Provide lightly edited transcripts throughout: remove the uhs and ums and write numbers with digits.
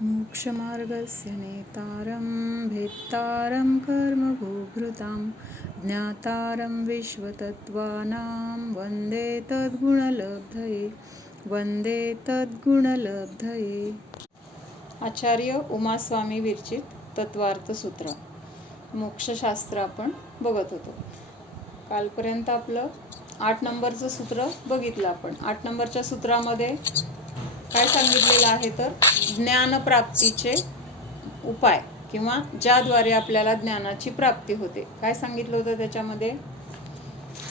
मोक्षमार्गस्य नेतारं भेत्तारं कर्मभूभृतां ज्ञातारं विश्वतत्त्वानां वन्दे तद्गुणलब्धये। आचार्य उमास्वामी विरचित तत्वार्थ सूत्र मोक्षशास्त्र आपण बघत होतो. कालपर्यंत आपलं 8 नंबरचं सूत्र बघितलं आपण. 8 नंबरच्या सूत्रामध्ये काय सांगितलेलं आहे तर ज्ञानप्राप्तीचे उपाय किंवा ज्याद्वारे आपल्याला ज्ञानाची प्राप्ती होते. काय सांगितलं होतं त्याच्यामध्ये?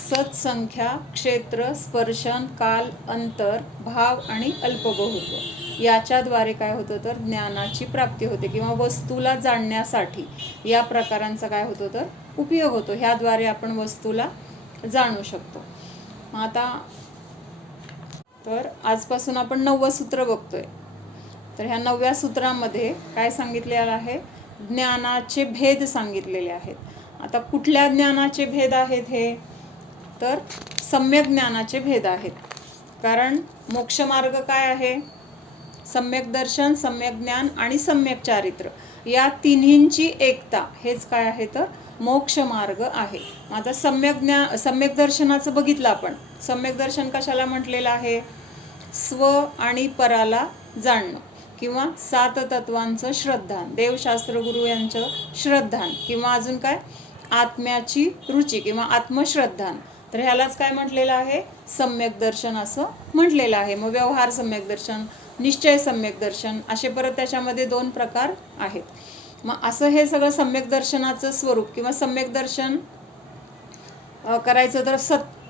सत्संख्या, क्षेत्र, स्पर्शन, काल, अंतर, भाव आणि अल्पबहुत्व याच्याद्वारे काय होतं तर ज्ञानाची प्राप्ती होते किंवा वस्तूला जाणण्यासाठी या प्रकारांचा काय होतो तर उपयोग होतो. ह्याद्वारे आपण वस्तूला जाणू शकतो. आता तर आजपासून आपण 9वं सूत्र बघतोय. तर ह्या 9व्या सूत्रामध्ये काय सांगितलेलं आहे? ज्ञानाचे भेद सांगितलेले आहेत. आता कुठल्या ज्ञानाचे भेद आहेत हे? तर सम्यक ज्ञानाचे भेद आहेत. कारण मोक्षमार्ग काय आहे? सम्यक दर्शन, सम्यक ज्ञान आणि सम्यक चारित्र या तिन्हींची एकता हेच काय आहे तर मोक्षमार्ग आहे. आता सम्यक दर्शनाचं बघितलं आपण. सम्यक दर्शन कशाला म्हटलेलं आहे? स्व आणि पराला जाणणं किंवा 7 तत्वांचं श्रद्धान, देवशास्त्र गुरु यांचं श्रद्धान किंवा अजून काय आत्म्याची रुची किंवा आत्मश्रद्धान. तर ह्यालाच काय म्हटलेलं आहे? सम्यक दर्शन असं म्हटलेलं आहे. मग व्यवहार सम्यक दर्शन, निश्चय सम्यक दर्शन असे परत त्याच्यामध्ये 2 प्रकार आहेत. मग असं हे सगळं सम्यक दर्शनाचं स्वरूप किंवा सम्यक दर्शन करायचं तर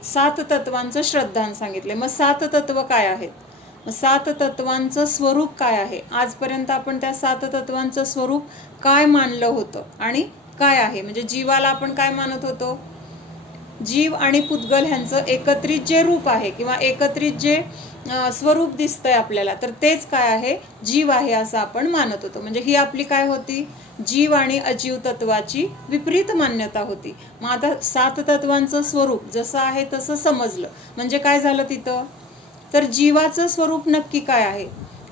7 तत्वांचं श्रद्धान सांगितले. मग 7 तत्व काय आहेत? 7 तत्वांचं स्वरूप काय आहे? आजपर्यंत आपण त्या 7 तत्वांचं स्वरूप काय मानलं होतं आणि काय आहे? म्हणजे जीवाला आपण काय मानत होतो? जीव आणि पुद्गल ह्यांचं एकत्रित जे रूप आहे किंवा एकत्रित जे स्वरूप दिसतंय आपल्याला तर तेच काय आहे? जीव आहे असं आपण मानत होतो. म्हणजे ही आपली काय होती? जीव आणि अजीव तत्वाची विपरीत मान्यता होती. मग आता 7 तत्वांचं स्वरूप जसं आहे तसं समजलं म्हणजे काय झालं तिथं? तर जीवाचं स्वरूप नक्की काय आहे?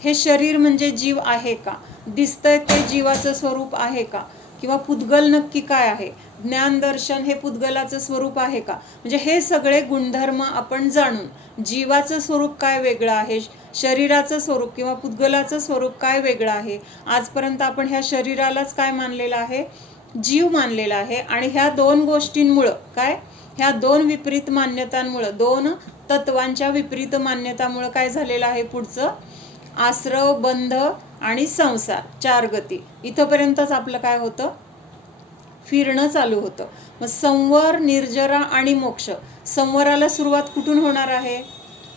हे शरीर म्हणजे जीव आहे का? दिसतंय ते जीवाचं स्वरूप आहे का? किंवा पुद्गल नक्की काय आहे? ज्ञानदर्शन हे पुद्गलाचं स्वरूप आहे का? म्हणजे हे सगळे गुणधर्म आपण जाणून जीवाचं स्वरूप काय वेगळं आहे, शरीराचं स्वरूप किंवा पुद्गलाचं स्वरूप काय वेगळं आहे. आजपर्यंत आपण ह्या शरीरालाच काय मानलेलं आहे? जीव मानलेला आहे. आणि ह्या 2 गोष्टींमुळं काय? ह्या 2 विपरीत मान्यतांमुळं, 2 तत्वांच्या विपरीत मान्यतामुळं काय झालेलं आहे? पुढचं आश्रव, बंध आणि संसार 4 गती इथंपर्यंतच आपलं काय होतं? फिरणं चालू होतं. मग संवर, निर्जरा आणि मोक्ष. संवराला सुरुवात कुठून होणार आहे?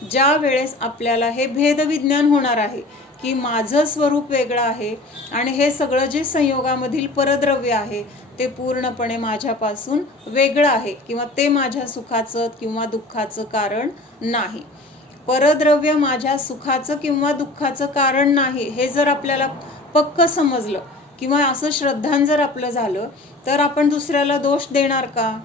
ज्या वेळेस आपल्याला हे भेदविज्ञान होणार आहे की माझं स्वरूप वेगळं आहे आणि हे सगळं जे संयोगामधील परद्रव्य आहे ते पूर्णपणे माझ्यापासून वेगळं आहे किंवा ते माझ्या सुखाचं किंवा दुःखाचं कारण नाही. परद्रव्य माझ्या सुखाचं किंवा दुःखाचं कारण नाही हे जर आपल्याला पक्क समजलं किंवा असं श्रद्धान जर आपलं झालं तर आपण दुसऱ्याला दोष देणार का?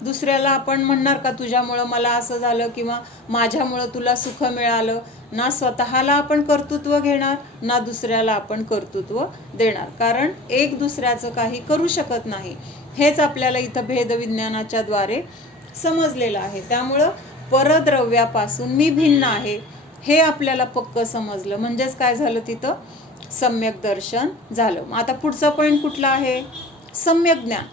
दुसऱ्याला आपण म्हणणार का तुझ्यामुळं मला असं झालं किंवा माझ्यामुळं तुला सुख मिळालं? ना स्वतःला आपण कर्तृत्व घेणार ना दुसऱ्याला आपण कर्तृत्व देणार. कारण एक दुसऱ्याचं काही करू शकत नाही. हेच आपल्याला इथं भेदविज्ञानाच्या द्वारे समजलेलं आहे. त्यामुळं परद्रव्यापासून मी भिन्न आहे हे आपल्याला पक्क समजलं म्हणजेच काय झालं? तिथं सम्यक दर्शन झालं. आता पुढचा पॉईंट कुठला आहे? सम्यक ज्ञान.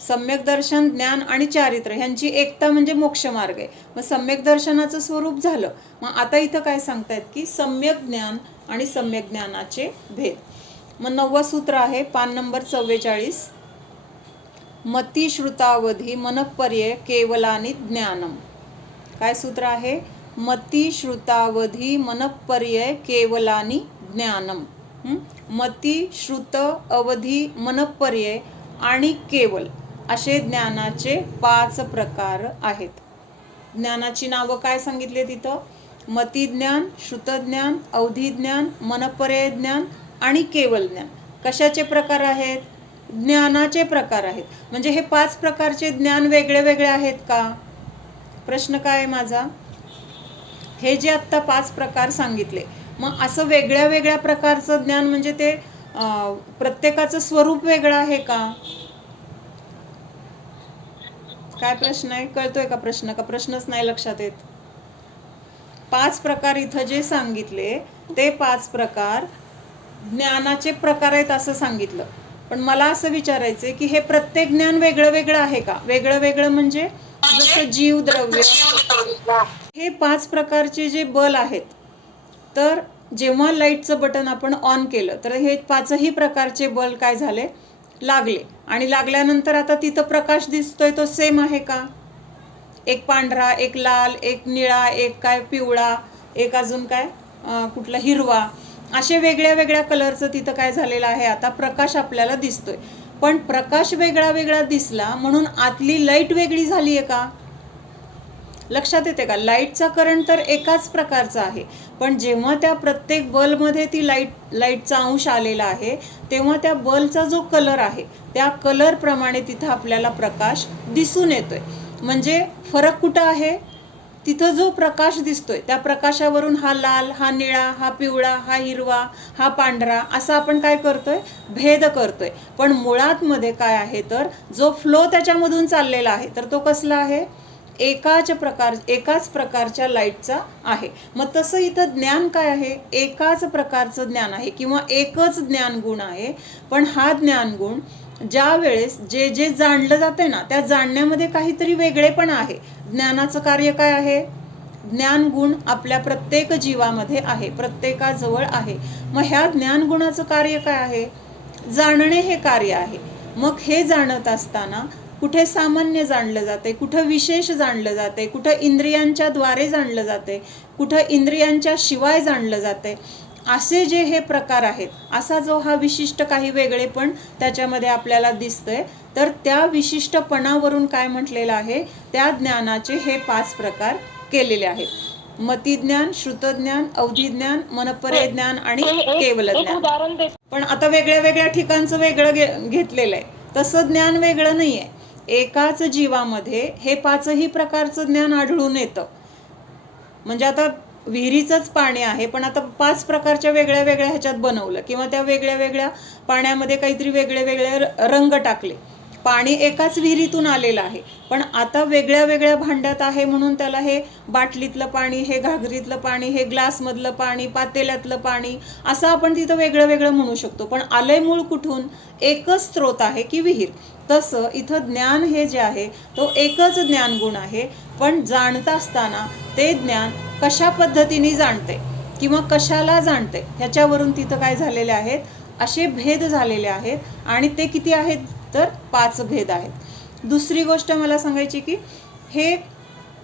सम्यक दर्शन, ज्ञान आणि चारित्र ह्यांची एकता म्हणजे मोक्षमार्ग आहे. मग सम्यक दर्शनाचं स्वरूप झालं. मग आता इथं काय सांगतायत की सम्यक ज्ञान आणि सम्यक ज्ञानाचे भेद. मग 9वं सूत्र आहे पान नंबर 44. मती श्रुतावधी मनःपर्यय केवलानि ज्ञानम. काय सूत्र आहे? मती श्रुतावधी मनःपर्यय केवलानि ज्ञानम. मती, श्रुत, अवधी, मनःपर्यय आणि केवल असे ज्ञानाचे 5 प्रकार आहेत. ज्ञानाची नावं काय सांगितले तिथं? मतिज्ञान, श्रुतज्ञान, अवधिज्ञान, मनःपर्यय ज्ञान आणि केवल ज्ञान. कशाचे प्रकार आहेत? ज्ञानाचे प्रकार आहेत. म्हणजे हे 5 प्रकारचे ज्ञान वेगळे वेगळे आहेत का? प्रश्न काय आहे माझा? हे जे आत्ता 5 प्रकार सांगितले मग असं वेगळ्या वेगळ्या प्रकारचं ज्ञान म्हणजे ते प्रत्येकाचं स्वरूप वेगळं आहे का? काय प्रश्न आहे? कळतोय का प्रश्न? का प्रश्नच नाही लक्षात येत? 5 प्रकार इथं जे सांगितले ते 5 प्रकार ज्ञानाचे प्रकार आहेत असं सांगितलं. पण मला असं विचारायचंय की हे प्रत्येक ज्ञान वेगळं वेगळं आहे का? वेगळं वेगळं म्हणजे जसं जीव, द्रव्य, हे 5 प्रकारचे जे बल आहेत, तर जेव्हा लाईटचं बटन आपण ऑन केलं तर हे 5ही प्रकारचे बल काय झाले? लागले. आणि लागल्यानंतर आता तिथं प्रकाश दिसतोय तो सेम आहे का? एक पांढरा, एक लाल, एक निळा, एक काय पिवळा, एक अजून काय कुठला हिरवा, असे वेगळ्या वेगळ्या कलरचं तिथं काय झालेलं आहे? आता प्रकाश आपल्याला दिसतोय. पण प्रकाश वेगळा वेगळा दिसला म्हणून आतली लाईट वेगळी झाली आहे का? लक्षात येते का? लाईटचा करंट तर एकाच प्रकारचा आहे, पण जेव्हा त्या प्रत्येक बल्बमध्ये ती लाईटचा अंश आलेला आहे तेव्हा त्या बल्बचा जो कलर आहे त्या कलरप्रमाणे तिथं आपल्याला प्रकाश दिसून येतोय. म्हणजे फरक कुठं आहे? तिथं जो प्रकाश दिसतोय त्या प्रकाशावरून हा लाल, हा निळा, हा पिवळा, हा हिरवा, हा पांढरा असं आपण काय करतोय? भेद करतोय. पण मुळात मध्ये काय आहे तर जो फ्लो त्याच्यामधून चाललेला आहे तर तो कसला आहे? एकाच प्रकारच्या लाईटचा आहे. मग तसं इथं ज्ञान काय आहे? एकाच प्रकारचं ज्ञान आहे किंवा एकच ज्ञानगुण आहे. पण हा ज्ञानगुण ज्या वेळेस जे जे जाणलं जाते ना त्या जाणण्यामध्ये काहीतरी वेगळेपण आहे. ज्ञानाचं कार्य काय आहे? ज्ञानगुण आपल्या प्रत्येक जीवामध्ये आहे, प्रत्येकाजवळ आहे. मग ह्या ज्ञानगुणाचं कार्य काय आहे? जाणणे हे कार्य आहे. मग हे जाणत असताना कुठे सामान्य जाणलं जाते, कुठं विशेष जाणलं जाते, कुठं इंद्रियांच्या द्वारे जाणलं जाते, कुठं इंद्रियांच्या शिवाय जाणलं जाते. असे जे हे प्रकार आहेत, असा जो हा विशिष्ट काही वेगळेपण त्याच्यामध्ये आपल्याला दिसतंय, तर त्या विशिष्टपणावरून काय म्हटलेलं आहे? त्या ज्ञानाचे हे 5 प्रकार केलेले आहेत. मतिज्ञान, श्रुतज्ञान, अवधिज्ञान, मनपरे ज्ञान आणि केवल ज्ञान. पण आता वेगळ्या वेगळ्या ठिकाणचं वेगळं घेतलेलं आहे. तसं ज्ञान वेगळं नाही आहे. एकाच जीवामध्ये हे 5ही प्रकारचं ज्ञान आढळून येतं. म्हणजे आता विहिरीचंच पाणी आहे पण आता 5 प्रकारच्या वेगळ्या वेगळ्या ह्याच्यात बनवलं किंवा त्या वेगळ्या वेगळ्या पाण्यामध्ये काहीतरी वेगळे वेगळे रंग टाकले. पाणी एकाच विहिरीतून आलेलं आहे पण आता वेगळ्या वेगळ्या भांड्यात आहे म्हणून त्याला हे बाटलीतलं पाणी, हे घागरीतलं पाणी, हे ग्लासमधलं पाणी, पातेल्यातलं पाणी असं आपण तिथं वेगळं वेगळं म्हणू शकतो. पण आलंय मूळ कुठून? एकच स्रोत आहे की विहीर. तसं इथं ज्ञान हे जे आहे तो एकच ज्ञानगुण आहे, पण जाणत असताना ते ज्ञान कशा पद्धतीने जाणते किंवा कशाला जाणते ह्याच्यावरून तिथं काय झालेले आहेत? असे भेद झालेले आहेत. आणि ते किती आहेत? तर 5 भेद आहेत. दुसरी गोष्ट मला सांगायची की हे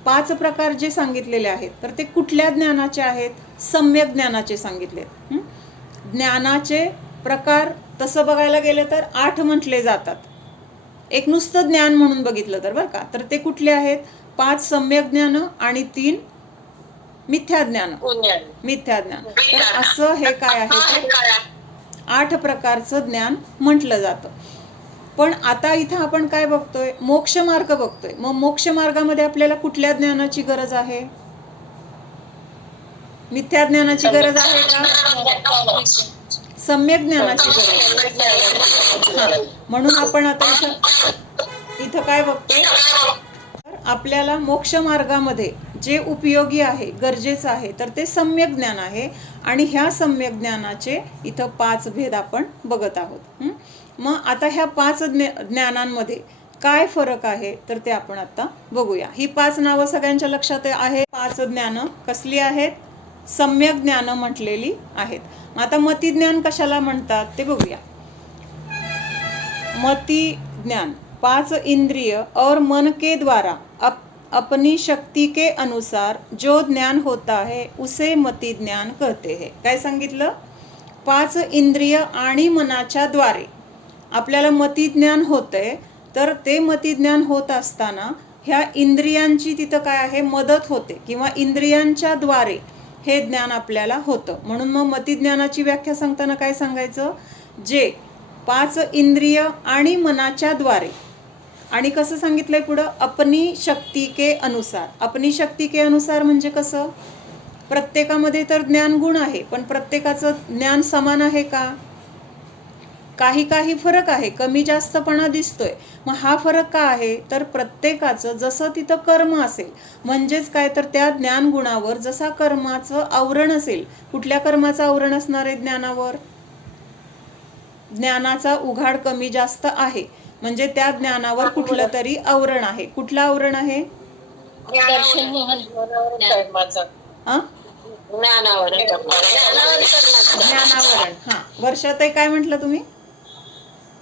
5 प्रकार जे सांगितलेले आहेत तर ते कुठल्या ज्ञानाचे आहेत? सम्यक ज्ञानाचे सांगितलेत. ज्ञानाचे प्रकार तसं बघायला गेलं तर 8 म्हटले जातात. एक नुसतं ज्ञान म्हणून बघितलं तर बरं का, तर ते कुठले आहेत? 5 सम्यक ज्ञान आणि 3 मिथ्या ज्ञान. तर असं हे काय आहे? 8 प्रकारचं ज्ञान म्हटलं जातं. पण आता इथं आपण काय बघतोय? मोक्ष मार्ग बघतोय. मग मोक्ष मार्गामध्ये आपल्याला कुठल्या ज्ञानाची गरज आहे? मिथ्या ज्ञानाची गरज आहे का? सम्यक ज्ञानाची गरज आहे. म्हणून आपण आता इथं काय बघतोय? आपल्याला मोक्ष मार्गामध्ये जे उपयोगी आहे, गरजेचं आहे, तर ते सम्यक ज्ञान आहे. आणि ह्या सम्यक ज्ञानाचे इथं 5 भेद आपण बघत आहोत. मग आता ह्या 5 ज्ञानांमध्ये काय फरक आहे तर ते आपण आता बघूया. ही 5 नावं सगळ्यांच्या लक्षात आहे. 5 ज्ञान कसली आहेत? सम्यक ज्ञान म्हटलेली आहेत. मग आता मती ज्ञान कशाला म्हणतात ते बघूया. मति ज्ञान 5 इंद्रिय और मन के द्वारा अपनी शक्ति के अनुसार जो ज्ञान होता है उसे मति ज्ञान कहते हैं. काय सांगितलं? 5 इंद्रिय आणि मनाच्या द्वारे आपल्याला मति ज्ञान होतंय. तर ते मति ज्ञान होत असताना ह्या इंद्रियांची तिथं काय आहे? मदत होते किंवा इंद्रियांच्या द्वारे हे ज्ञान आपल्याला होतं. म्हणून मग मति ज्ञानाची व्याख्या सांगताना काय सांगायचं? जे 5 इंद्रिय आणि मनाच्या द्वारे, आणि कसं सांगितलंय पुढं? अपनी शक्ती के अनुसार. अपनी शक्ती के अनुसार म्हणजे कसं? प्रत्येकामध्ये तर ज्ञान गुण आहे, पण प्रत्येकाचं ज्ञान समान आहे का? काही काही फरक आहे, कमी जास्तपणा दिसतोय. मग हा फरक का आहे? तर प्रत्येकाचं जसं तिथं कर्म असेल, म्हणजेच काय, तर त्या ज्ञान गुणावर जसा कर्माचं आवरण असेल. कुठल्या कर्माचं आवरण असणार आहे ज्ञानावर? ज्ञानाचा उघाड कमी जास्त आहे, म्हणजे त्या ज्ञानावर कुठलं तरी आवरण आहे. कुठलं आवरण आहे? ज्ञानावरण. हा, वर्षाताई काय म्हटलं तुम्ही?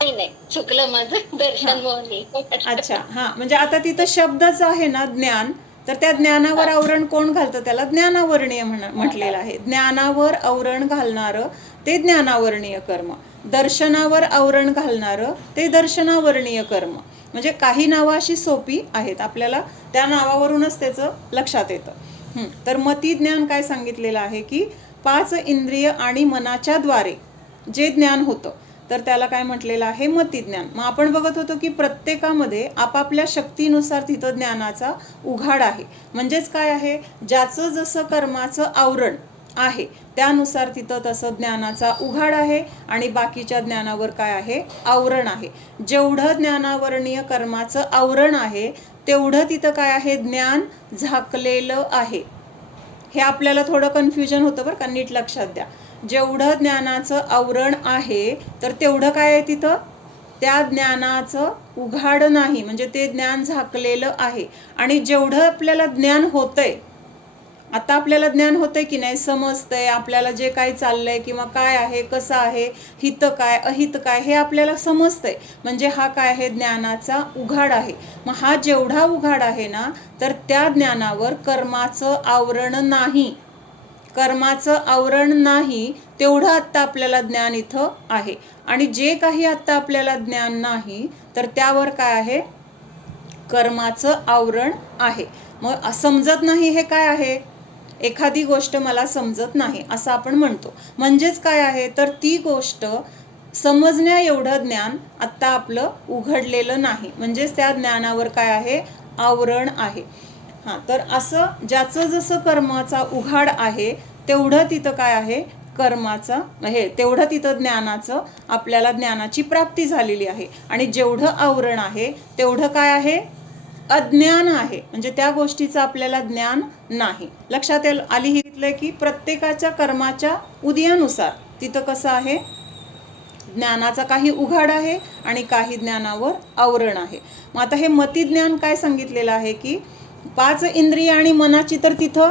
नाही, चुकलं माझं, दर्शन मोहनी. अच्छा, हा, म्हणजे आता तिथं शब्दच आहे ना ज्ञान, तर त्या ज्ञानावर आवरण कोण घालतं? त्याला ज्ञानावरणीय म्हटलेलं आहे. ज्ञानावर आवरण घालणारं ते ज्ञानावरणीय कर्म, दर्शनावर आवरण घालणारं ते दर्शनावरणीय कर्म. म्हणजे काही नावं अशी सोपी आहेत, आपल्याला त्या नावावरूनच त्याचं लक्षात येतं. तर मती ज्ञान काय सांगितलेलं आहे की 5 इंद्रिय आणि मनाच्या द्वारे जे ज्ञान होतं, तर त्याला काय म्हटलेलं आहे? मतिज्ञान. मग आपण बघत होतो की प्रत्येकामध्ये आपापल्या शक्तीनुसार तिथं ज्ञानाचा उघाड आहे. म्हणजेच काय आहे? ज्याचं जसं कर्माचं आवरण आहे त्यानुसार तिथं तसं ज्ञानाचा उघाड आहे, आणि बाकीच्या ज्ञानावर काय आहे? आवरण आहे. जेवढं ज्ञानावरणीय कर्माचं आवरण आहे तेवढं तिथं काय आहे? ज्ञान झाकलेलं आहे. हे आपल्याला थोडं कन्फ्युजन होतं बरं का, नीट लक्षात द्या. जेवढं ज्ञानाचं आवरण आहे तर तेवढं काय आहे तिथं? त्या ज्ञानाचं उघाड नाही, म्हणजे ते ज्ञान झाकलेलं आहे. आणि जेवढं आपल्याला ज्ञान होतंय, आता आपल्याला ज्ञान होतंय की नाही, समजतंय आपल्याला जे काही चाललंय किंवा काय आहे, कसं आहे, हित काय अहित काय, हे आपल्याला समजतंय. म्हणजे हा काय आहे? ज्ञानाचा उघाड आहे. मग हा जेवढा उघाड आहे ना, तर त्या ज्ञानावर कर्माचं आवरण नाही. कर्माचं आवरण नाही तेवढं आत्ता आपल्याला ज्ञान इथं आहे. आणि जे काही आत्ता आपल्याला ज्ञान नाही तर त्यावर काय आहे? कर्माचं आवरण आहे. मग समजत नाही हे काय आहे? एखादी गोष्ट मला समजत नाही असं आपण म्हणतो, म्हणजेच काय आहे? तर ती गोष्ट समजण्या एवढं ज्ञान आत्ता आपलं उघडलेलं नाही, म्हणजेच त्या ज्ञानावर काय आहे? आवरण आहे. हां, तर असं ज्याचं जसं कर्माचा उघाड आहे तेवढं तिथं काय आहे? कर्माचा हे, तेवढं तिथं ज्ञानाचं, आपल्याला ज्ञानाची प्राप्ती झालेली आहे. आणि जेवढं आवरण आहे तेवढं काय आहे? अज्ञान आहे, म्हणजे त्या गोष्टीचं आपल्याला ज्ञान नाही. लक्षात आली ही की प्रत्येकाच्या कर्माच्या उदयानुसार तिथं कसं आहे? ज्ञानाचा काही उघाड आहे आणि काही ज्ञानावर आवरण आहे. मग आता हे मतिज्ञान काय सांगितलेलं आहे की 5 इंद्रिय आणि मनाची तर तिथं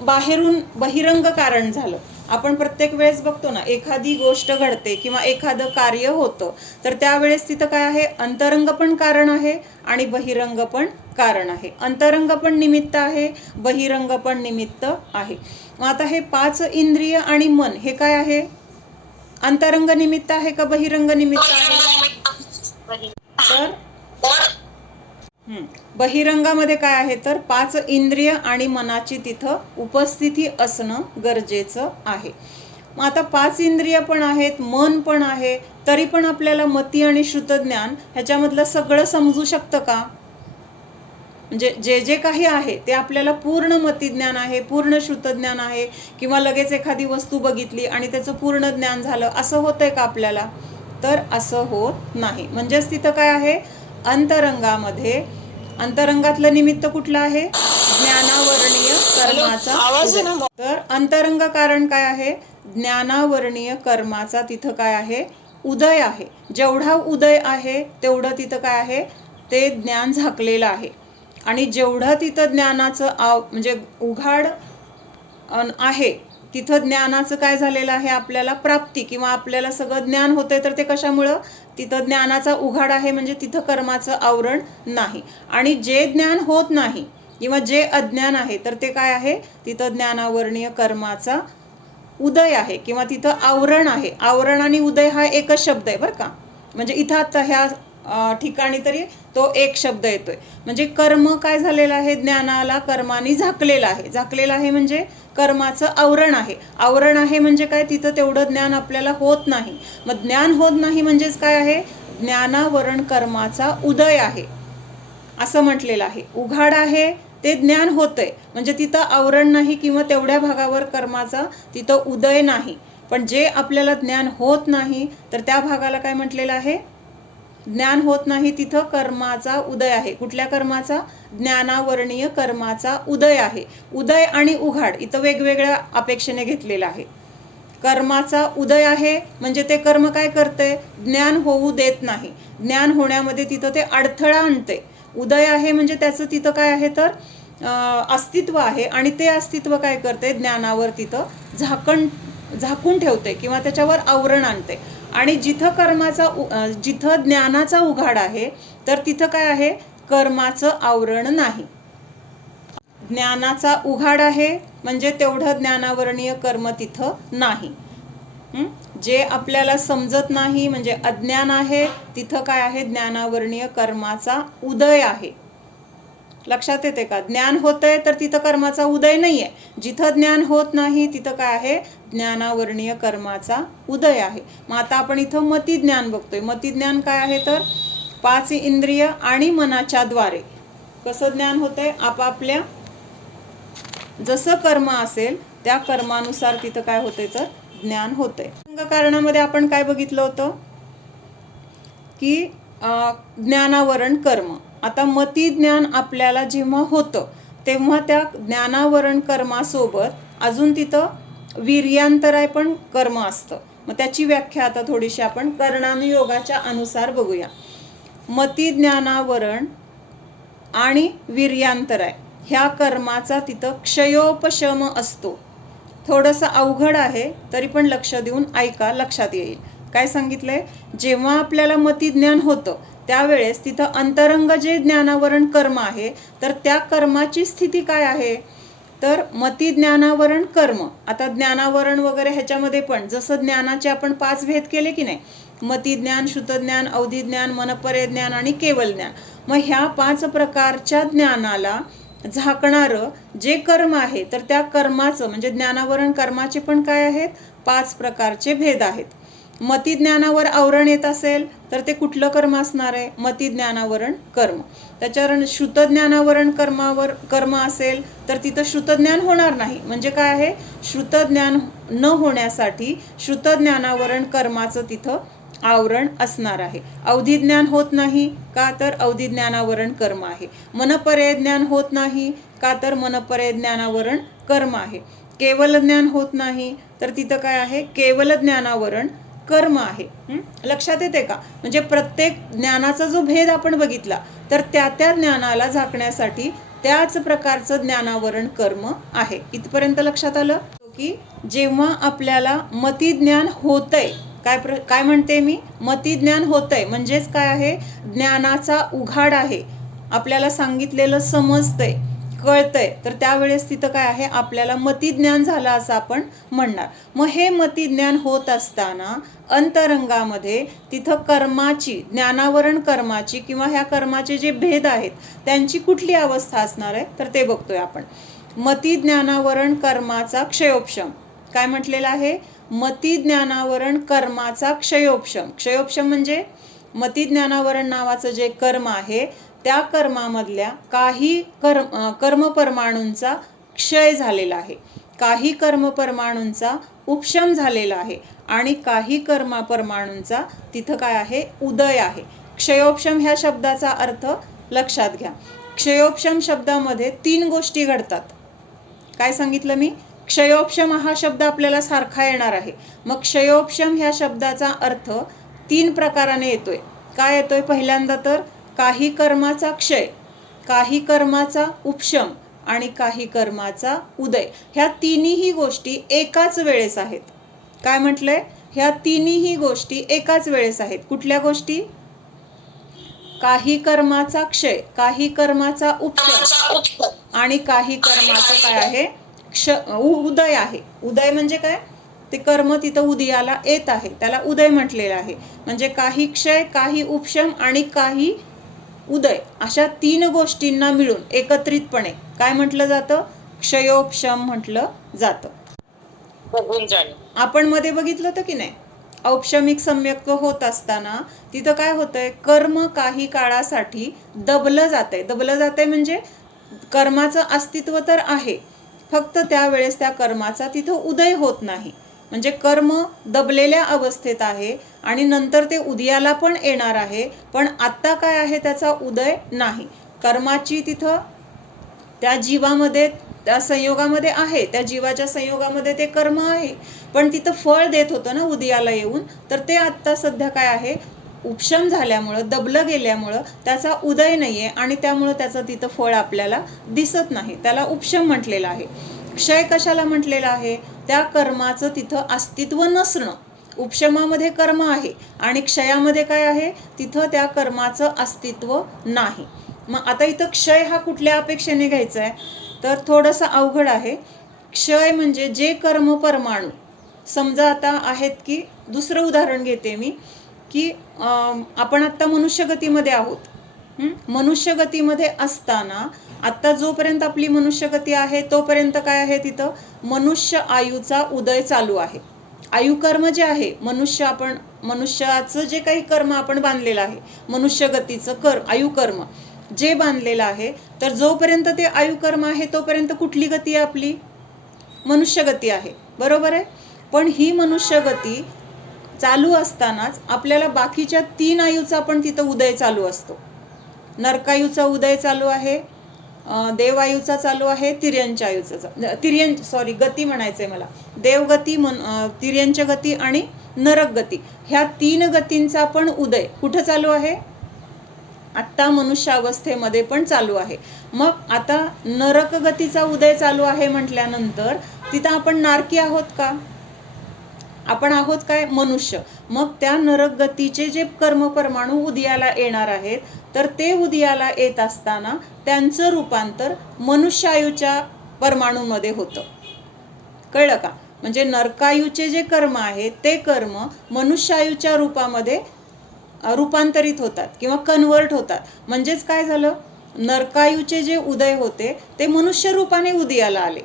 बाहेरून बहिरंग कारण झालं. आपण प्रत्येक वेळेस बघतो ना, एखादी गोष्ट घडते किंवा एखादं कार्य होतं तर त्यावेळेस तिथं काय आहे? अंतरंग पण कारण आहे आणि बहिरंग पण कारण आहे. अंतरंग पण निमित्त आहे, बहिरंग पण निमित्त आहे. मग आता हे 5 इंद्रिय आणि मन हे काय आहे? अंतरंग निमित्त आहे का बहिरंग निमित्त आहे? तर बहिरंगामध्ये काय आहे? तर 5 इंद्रिय आणि मनाची तिथं उपस्थिती असणं गरजेचं आहे. मग आता 5 इंद्रिय पण आहेत, मन पण आहे, तरी पण आपल्याला मती आणि श्रुतज्ञान ह्याच्यामधलं सगळं समजू शकतं का? म्हणजे जे जे काही आहे ते आपल्याला पूर्ण मतिज्ञान आहे, पूर्ण श्रुतज्ञान आहे, किंवा लगेच एखादी वस्तू बघितली आणि त्याचं पूर्ण ज्ञान झालं असं होतंय का आपल्याला? तर असं होत नाही. म्हणजेच तिथं काय आहे? अंतरंगामध्ये, अंतरंगातलं निमित्त कुठलं आहे? ज्ञानावरणीय कर्माचा. तर अंतरंग कारण काय आहे? ज्ञानावरणीय कर्माचा तिथं काय आहे? उदय आहे. जेवढा उदय आहे तेवढं तिथं काय आहे? ते ज्ञान झाकलेलं आहे. आणि जेवढं तिथं ज्ञानाचं म्हणजे उघाड आहे तिथं ज्ञानाचं काय झालेलं आहे? आपल्याला प्राप्ती, किंवा आपल्याला सगळं ज्ञान होतंय तर ते कशामुळं? तिथं ज्ञानाचा उघाड आहे, म्हणजे तिथं कर्माचं आवरण नाही. आणि जे ज्ञान होत नाही किंवा जे अज्ञान आहे तर ते काय आहे? तिथं ज्ञानावरणीय कर्माचा उदय आहे, किंवा तिथं आवरण आहे. आवरण आणि उदय हा एकच शब्द आहे बरं का, म्हणजे इथं आता ह्या ठिकाणी तरी तो एक शब्द येतोय. म्हणजे कर्म काय झालेलं आहे? ज्ञानाला कर्माने झाकलेलं आहे. झाकलेलं आहे म्हणजे कर्माचं आवरण आहे. आवरण आहे म्हणजे काय? तिथं तेवढं ज्ञान आपल्याला होत नाही. मग ज्ञान होत नाही म्हणजेच काय आहे? ज्ञानावरण कर्माचा उदय आहे असं म्हटलेलं आहे. उघाड आहे, ते ज्ञान होतंय, म्हणजे तिथं आवरण नाही किंवा तेवढ्या भागावर कर्माचा तिथं उदय नाही. पण जे आपल्याला ज्ञान होत नाही तर त्या भागाला काय म्हटलेलं आहे? ज्ञान होत नाही, तिथं कर्माचा उदय आहे. कुठल्या कर्माचा? ज्ञानावरणीय कर्माचा उदय आहे. उदय आणि उघाड इथं वेगवेगळ्या अपेक्षेने घेतलेलं आहे. कर्माचा उदय आहे म्हणजे ते कर्म काय करते? ज्ञान होऊ देत नाही, ज्ञान होण्यामध्ये तिथं ते अडथळा आणते. उदय आहे म्हणजे त्याचं तिथं काय आहे तर अस्तित्व आहे, आणि ते अस्तित्व काय करते? ज्ञानावर तिथं झाकून ठेवते किंवा त्याच्यावर आवरण आणते. आणि जिथं जिथं ज्ञानाचा उघाड आहे तर तिथं काय आहे? कर्माचं आवरण नाही. ज्ञानाचा उघाड आहे म्हणजे तेवढं ज्ञानावरणीय कर्म तिथं नाही. जे आपल्याला समजत नाही म्हणजे अज्ञान आहे, तिथं काय आहे? ज्ञानावरणीय कर्माचा उदय आहे. लक्षात येते का? ज्ञान होतंय तर तिथं कर्माचा उदय नाहीये. जिथं ज्ञान होत नाही तिथं काय आहे? ज्ञानावरणीय कर्माचा उदय आहे. मग आता आपण इथं मतिज्ञान बघतोय. मतिज्ञान काय आहे तर 5 इंद्रिय आणि मनाच्या द्वारे कसं ज्ञान होतंय? आपापल्या जसं कर्म असेल त्या कर्मानुसार तिथं काय होतंय तर ज्ञान होतंय. कारणामध्ये आपण काय बघितलं होतं की ज्ञानावरण कर्म. आता मतिज्ञान आपल्याला जेव्हा होतं तेव्हा त्या ज्ञानावरण कर्मासोबत अजून तिथं वीर्यांतराय पण कर्म असतं. मग त्याची व्याख्या आता थोडीशी आपण कर्णानुयोगाच्या अनुसार बघूया. मतिज्ञानावरण आणि वीर्यांतराय ह्या कर्माचा तिथं क्षयोपशम असतो. थोडंसं अवघड आहे तरी पण लक्ष देऊन ऐका, लक्षात येईल. काय सांगितलंय? जेव्हा आपल्याला मतिज्ञान होतं त्यावेळेस तिथं अंतरंग जे ज्ञानावरण कर्म आहे तर त्या कर्माची स्थिती काय आहे तर मतिज्ञानावरण कर्म. आता ज्ञानावरण वगैरे ह्याच्यामध्ये पण जसं ज्ञानाचे आपण 5 भेद केले की नाही, मतिज्ञान, श्रुतज्ञान, अवधिज्ञान, मनपरे ज्ञान आणि केवल ज्ञान. मग ह्या 5 प्रकारच्या ज्ञानाला झाकणारं जे कर्म आहे तर त्या कर्माचं म्हणजे ज्ञानावरण कर्माचे पण काय आहेत? 5 प्रकारचे भेद आहेत. मतिज्ञानावर आवरण येत असेल तर ते कुठलं कर्म असणार आहे? मतिज्ञानावरण कर्म. त्याच्यावर श्रुतज्ञानावरण कर्म असेल तर तिथं श्रुतज्ञान होणार नाही. म्हणजे काय आहे? श्रुतज्ञान न होण्यासाठी श्रुतज्ञानावरण कर्माचं तिथं आवरण असणार आहे. अवधिज्ञान होत नाही का तर अवधिज्ञानावरण कर्म आहे. मनपर्यय ज्ञान होत नाही का तर मनपर्यय ज्ञानावरण कर्म आहे. केवल ज्ञान होत नाही तर तिथं काय आहे? केवल ज्ञानावरण कर्म आहे. लक्षात येते का? म्हणजे प्रत्येक ज्ञानाचा जो भेद आपण बघितला तर त्या ज्ञानाला झाकण्यासाठी त्याच प्रकारचं ज्ञानावरण कर्म आहे. इथपर्यंत लक्षात आलं की जेव्हा आपल्याला मतिज्ञान होतंय, काय म्हणते मी? मतिज्ञान होतंय म्हणजेच काय आहे? ज्ञानाचा उघाड आहे, आपल्याला सांगितलेलं समजतंय, कळतंय, तर त्यावेळेस तिथं काय आहे? आपल्याला मतिज्ञान झालं असं आपण म्हणणार. मग हे मतिज्ञान होत असताना अंतरंगामध्ये तिथं कर्माची, ज्ञानावरण कर्माची किंवा ह्या कर्माचे जे भेद आहेत त्यांची कुठली अवस्था असणार आहे तर ते बघतोय आपण. मतिज्ञानावरण कर्माचा क्षयोपशम. काय म्हटलेलं आहे? मतिज्ञानावरण कर्माचा क्षयोपशम. क्षयोपशम म्हणजे मतिज्ञानावरण नावाचं जे कर्म आहे त्या कर्मामधल्या काही कर्मपरमाणूंचा क्षय झालेला आहे, काही कर्मपरमाणूंचा उपशम झालेला आहे आणि काही कर्मपरमाणूंचा तिथं काय आहे? उदय आहे. क्षयोपशम ह्या शब्दाचा अर्थ लक्षात घ्या. क्षयोपशम शब्दामध्ये 3 गोष्टी घडतात. काय सांगितलं मी? क्षयोपशम हा शब्द आपल्याला सारखा येणार आहे. मग क्षयोपशम ह्या शब्दाचा अर्थ 3 प्रकाराने येतोय. काय येतोय? पहिल्यांदा तर काही कर्माचा क्षय, काही कर्माचा उपशम आणि काही कर्माचा उदय. ह्या तिन्ही गोष्टी एकाच वेळेस आहेत. काय म्हटलंय? ह्या तिन्ही गोष्टी एकाच वेळेस आहेत. कुठल्या गोष्टी? काही कर्माचा क्षय, काही कर्माचा उपशम आणि काही कर्माचं काय आहे? उदय आहे. उदय म्हणजे काय? ते कर्म तिथं उदयाला येत आहे, त्याला उदय म्हटलेलं आहे. म्हणजे काही क्षय, काही उपशम आणि काही उदय अशा 3 गोष्टींना मिळून एकत्रितपणे काय म्हटलं जातं? क्षयोपशम म्हटलं जातं. आपण मध्ये बघितलं होतं की नाही? औपशमिक सम्यक्त्व होत असताना तिथं काय होतंय? कर्म काही काळासाठी दबलं जातंय. दबलं जातंय म्हणजे कर्माचं अस्तित्व तर आहे, फक्त त्यावेळेस त्या कर्माचा तिथं उदय होत नाही. म्हणजे कर्म दबलेल्या अवस्थेत आहे आणि नंतर ते उदयाला पण येणार आहे, पण आत्ता काय आहे, त्याचा उदय नाही. कर्माची तिथं त्या जीवामध्ये, त्या संयोगामध्ये आहे, त्या जीवाच्या संयोगामध्ये ते कर्म आहे, पण तिथं फळ देत होतं ना उदयाला येऊन, तर ते आत्ता सध्या काय आहे, उपशम झाल्यामुळं, दबलं गेल्यामुळं त्याचा उदय नाही आहे आणि त्यामुळं त्याचं तिथं फळ आपल्याला दिसत नाही. त्याला उपशम म्हटलेलं आहे. क्षय कशाला म्हटलेलं आहे? त्या कर्माचं तिथं अस्तित्व नसणं. उपशमामध्ये कर्म आहे आणि क्षयामध्ये काय आहे, तिथं त्या कर्माचं अस्तित्व नाही. मग आता इथं क्षय हा कुठल्या अपेक्षेने घ्यायचा आहे, तर थोडंसं अवघड आहे. क्षय म्हणजे जे कर्म परमाणू, समजा आता आहेत की, दुसरं उदाहरण घेते मी, की आपण आत्ता मनुष्यगतीमध्ये आहोत. मनुष्यगतीमध्ये असताना आत्ता जोपर्यंत आपली मनुष्यगती आहे तोपर्यंत काय आहे, तिथं मनुष्य आयुचा उदय चालू आहे. आयुकर्म जे आहे, मनुष्याचं जे काही कर्म आपण बांधलेलं आहे, मनुष्यगतीचं आयुकर्म जे बांधलेलं आहे, तर जोपर्यंत ते आयुकर्म आहे तोपर्यंत कुठली गती आहे आपली? मनुष्यगती आहे, बरोबर आहे. पण ही मनुष्यगती चालू असतानाच आपल्याला बाकीच्या 3 आयुचा पण तिथं उदय चालू असतो. नरकायुचा उदय चालू आहे, देवायुचा चालू आहे, गती म्हणायचंय मला, देवगती, तिर्यंच गती आणि नरक गती, ह्या 3 गतींचा पण उदय कुठं चालू आहे? आत्ता मनुष्यावस्थेमध्ये पण चालू आहे. मग आता नरक गतीचा उदय चालू आहे म्हटल्यानंतर तिथं आपण नारकी आहोत का? आपण आहोत काय? मनुष्य. मग त्या नरक गतीचे जे कर्म परमाणू उदयाला येणार आहेत, तर ते उदयाला येत असताना त्यांचं रूपांतर मनुष्यायुच्या परमाणूमध्ये होतं. कळलं का? म्हणजे नरकायुचे जे कर्म आहेत ते कर्म मनुष्यायुच्या रूपामध्ये रूपांतरित होतात किंवा कन्वर्ट होतात. म्हणजेच काय झालं, नरकायुचे जे उदय होते ते मनुष्य रूपाने उदयाला आले.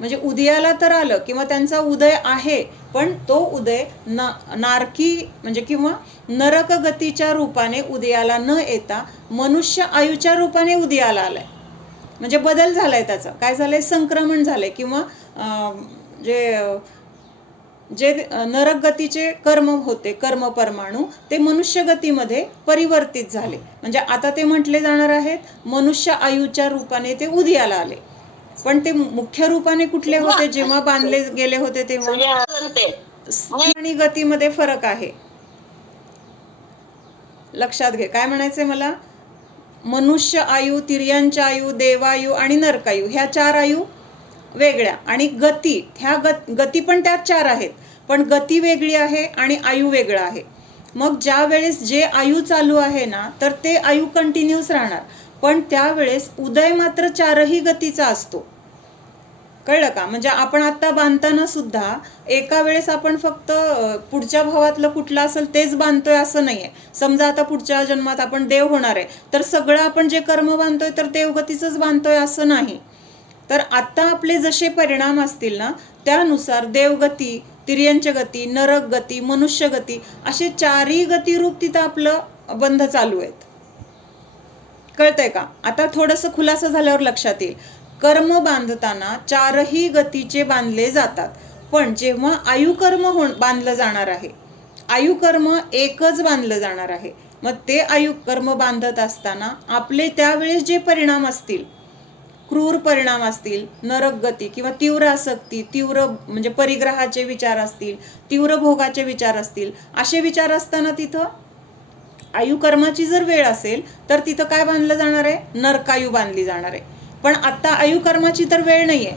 म्हणजे उदयाला तर आलं किंवा त्यांचा उदय आहे, पण तो उदय नारकी म्हणजे किंवा नरक गतीच्या रूपाने उदयाला न येता मनुष्य आयुच्या रूपाने उदयाला आलाय. म्हणजे बदल झालाय, त्याचा काय झालंय, संक्रमण झालंय. किंवा जे नरक गतीचे कर्म होते, कर्म परमाणू, ते मनुष्य गतीमध्ये परिवर्तित झाले. म्हणजे आता ते म्हटले जाणार आहेत मनुष्य आयुच्या रूपाने ते उदयाला आले. पण ते मुख्य रूपाने कुठले होते, जेव्हा बांधले गेले होते तेव्हा? स्थिती आणि गतीमध्ये फरक आहे, लक्षात घे. काय म्हणायचंय मला? मनुष्य आयु, तिर्यंच आयु, देवायु आणि नरकायु, ह्या 4 आयु वेगळ्या. आणि गती, ह्या गती पण त्यात 4 आहेत, पण गती वेगळी आहे आणि आयु वेगळा आहे. मग ज्या वेळेस जे आयु चालू आहे ना, तर ते आयु कंटिन्यूस राहणार, पण त्यावेळेस उदय मात्र 4ही गतीचा असतो. कळलं का? म्हणजे आपण आता बांधताना सुद्धा एका वेळेस आपण फक्त पुढच्या भावातलं कुठलं असेल तेच बांधतोय असं नाहीये. समजा आता पुढच्या जन्मात आपण देव होणार आहे, तर सगळं आपण जे कर्म बांधतोय तर देवगतीचंच बांधतोय असं नाही. तर आता आपले जसे परिणाम असतील ना, त्यानुसार देवगती, तिर्यंच गती, नरक गती, मनुष्य गती, असे 4ही गतिरूप तिथं आपलं बंध चालू आहेत. कळतंय का? आता थोडंसं खुलासा झाल्यावर लक्षात येईल. कर्म बांधताना 4ही गतीचे बांधले जातात, पण जेव्हा आयुकर्म बांधलं जाणार आहे, आयुकर्म एकच बांधलं जाणार आहे. मग ते आयुकर्म बांधत असताना आपले त्यावेळेस जे परिणाम असतील, क्रूर परिणाम असतील, नरक गती किंवा तीव्र आसक्ती, तीव्र म्हणजे परिग्रहाचे विचार असतील, तीव्र भोगाचे विचार असतील, असे विचार असताना तिथं आयुकर्माची जर वेळ असेल तर तिथं काय बांधलं जाणार आहे? नरकायु बांधली जाणार आहे. पण आता आयुकर्माची तर वेळ नाहीये,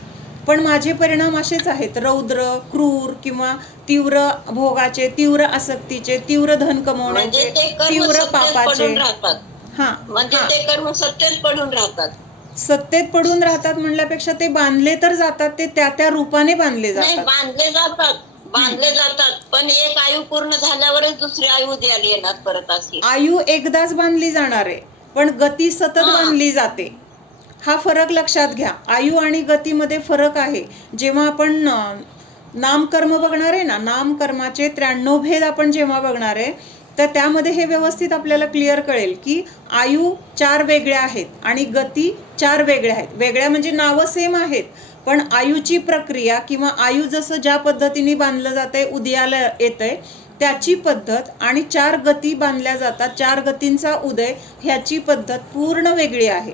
पण माझे परिणाम असेच आहेत, रौद्र, क्रूर किंवा तीव्र भोगाचे, तीव्र आसक्तीचे, तीव्र धन कमवण्याचे, तीव्र पापाचे. म्हणजे ते कर्म सत्तेत पडून राहतात. सत्तेत पडून राहतात म्हणल्यापेक्षा ते बांधले तर जातात, ते त्या रूपाने बांधले जातात. बांधले जातात, पण एक आयु पूर्ण झाल्यावरच दुसरी आयु द्यायला येणार परत. अशी आयु एकदाच बांधली जाणार आहे, पण गती सतत बांधली जाते. हा फरक लक्षात घ्या. आयु आणि गतीमध्ये फरक आहे. जेव्हा आपण नामकर्म बघणार आहे ना, नामकर्माचे 93 भेद आपण जेव्हा बघणार आहे, तर त्यामध्ये हे व्यवस्थित आपल्याला क्लिअर कळेल की आयु 4 वेगळ्या आहेत आणि गती 4 वेगळ्या आहेत. वेगळ्या म्हणजे नावं सेम आहेत, पण आयुची प्रक्रिया किंवा आयु जसं ज्या पद्धतीने बांधलं जातंय, उदयाला येतंय त्याची पद्धत आणि 4 गती बांधल्या जातात, 4 गतींचा उदय ह्याची पद्धत पूर्ण वेगळी आहे.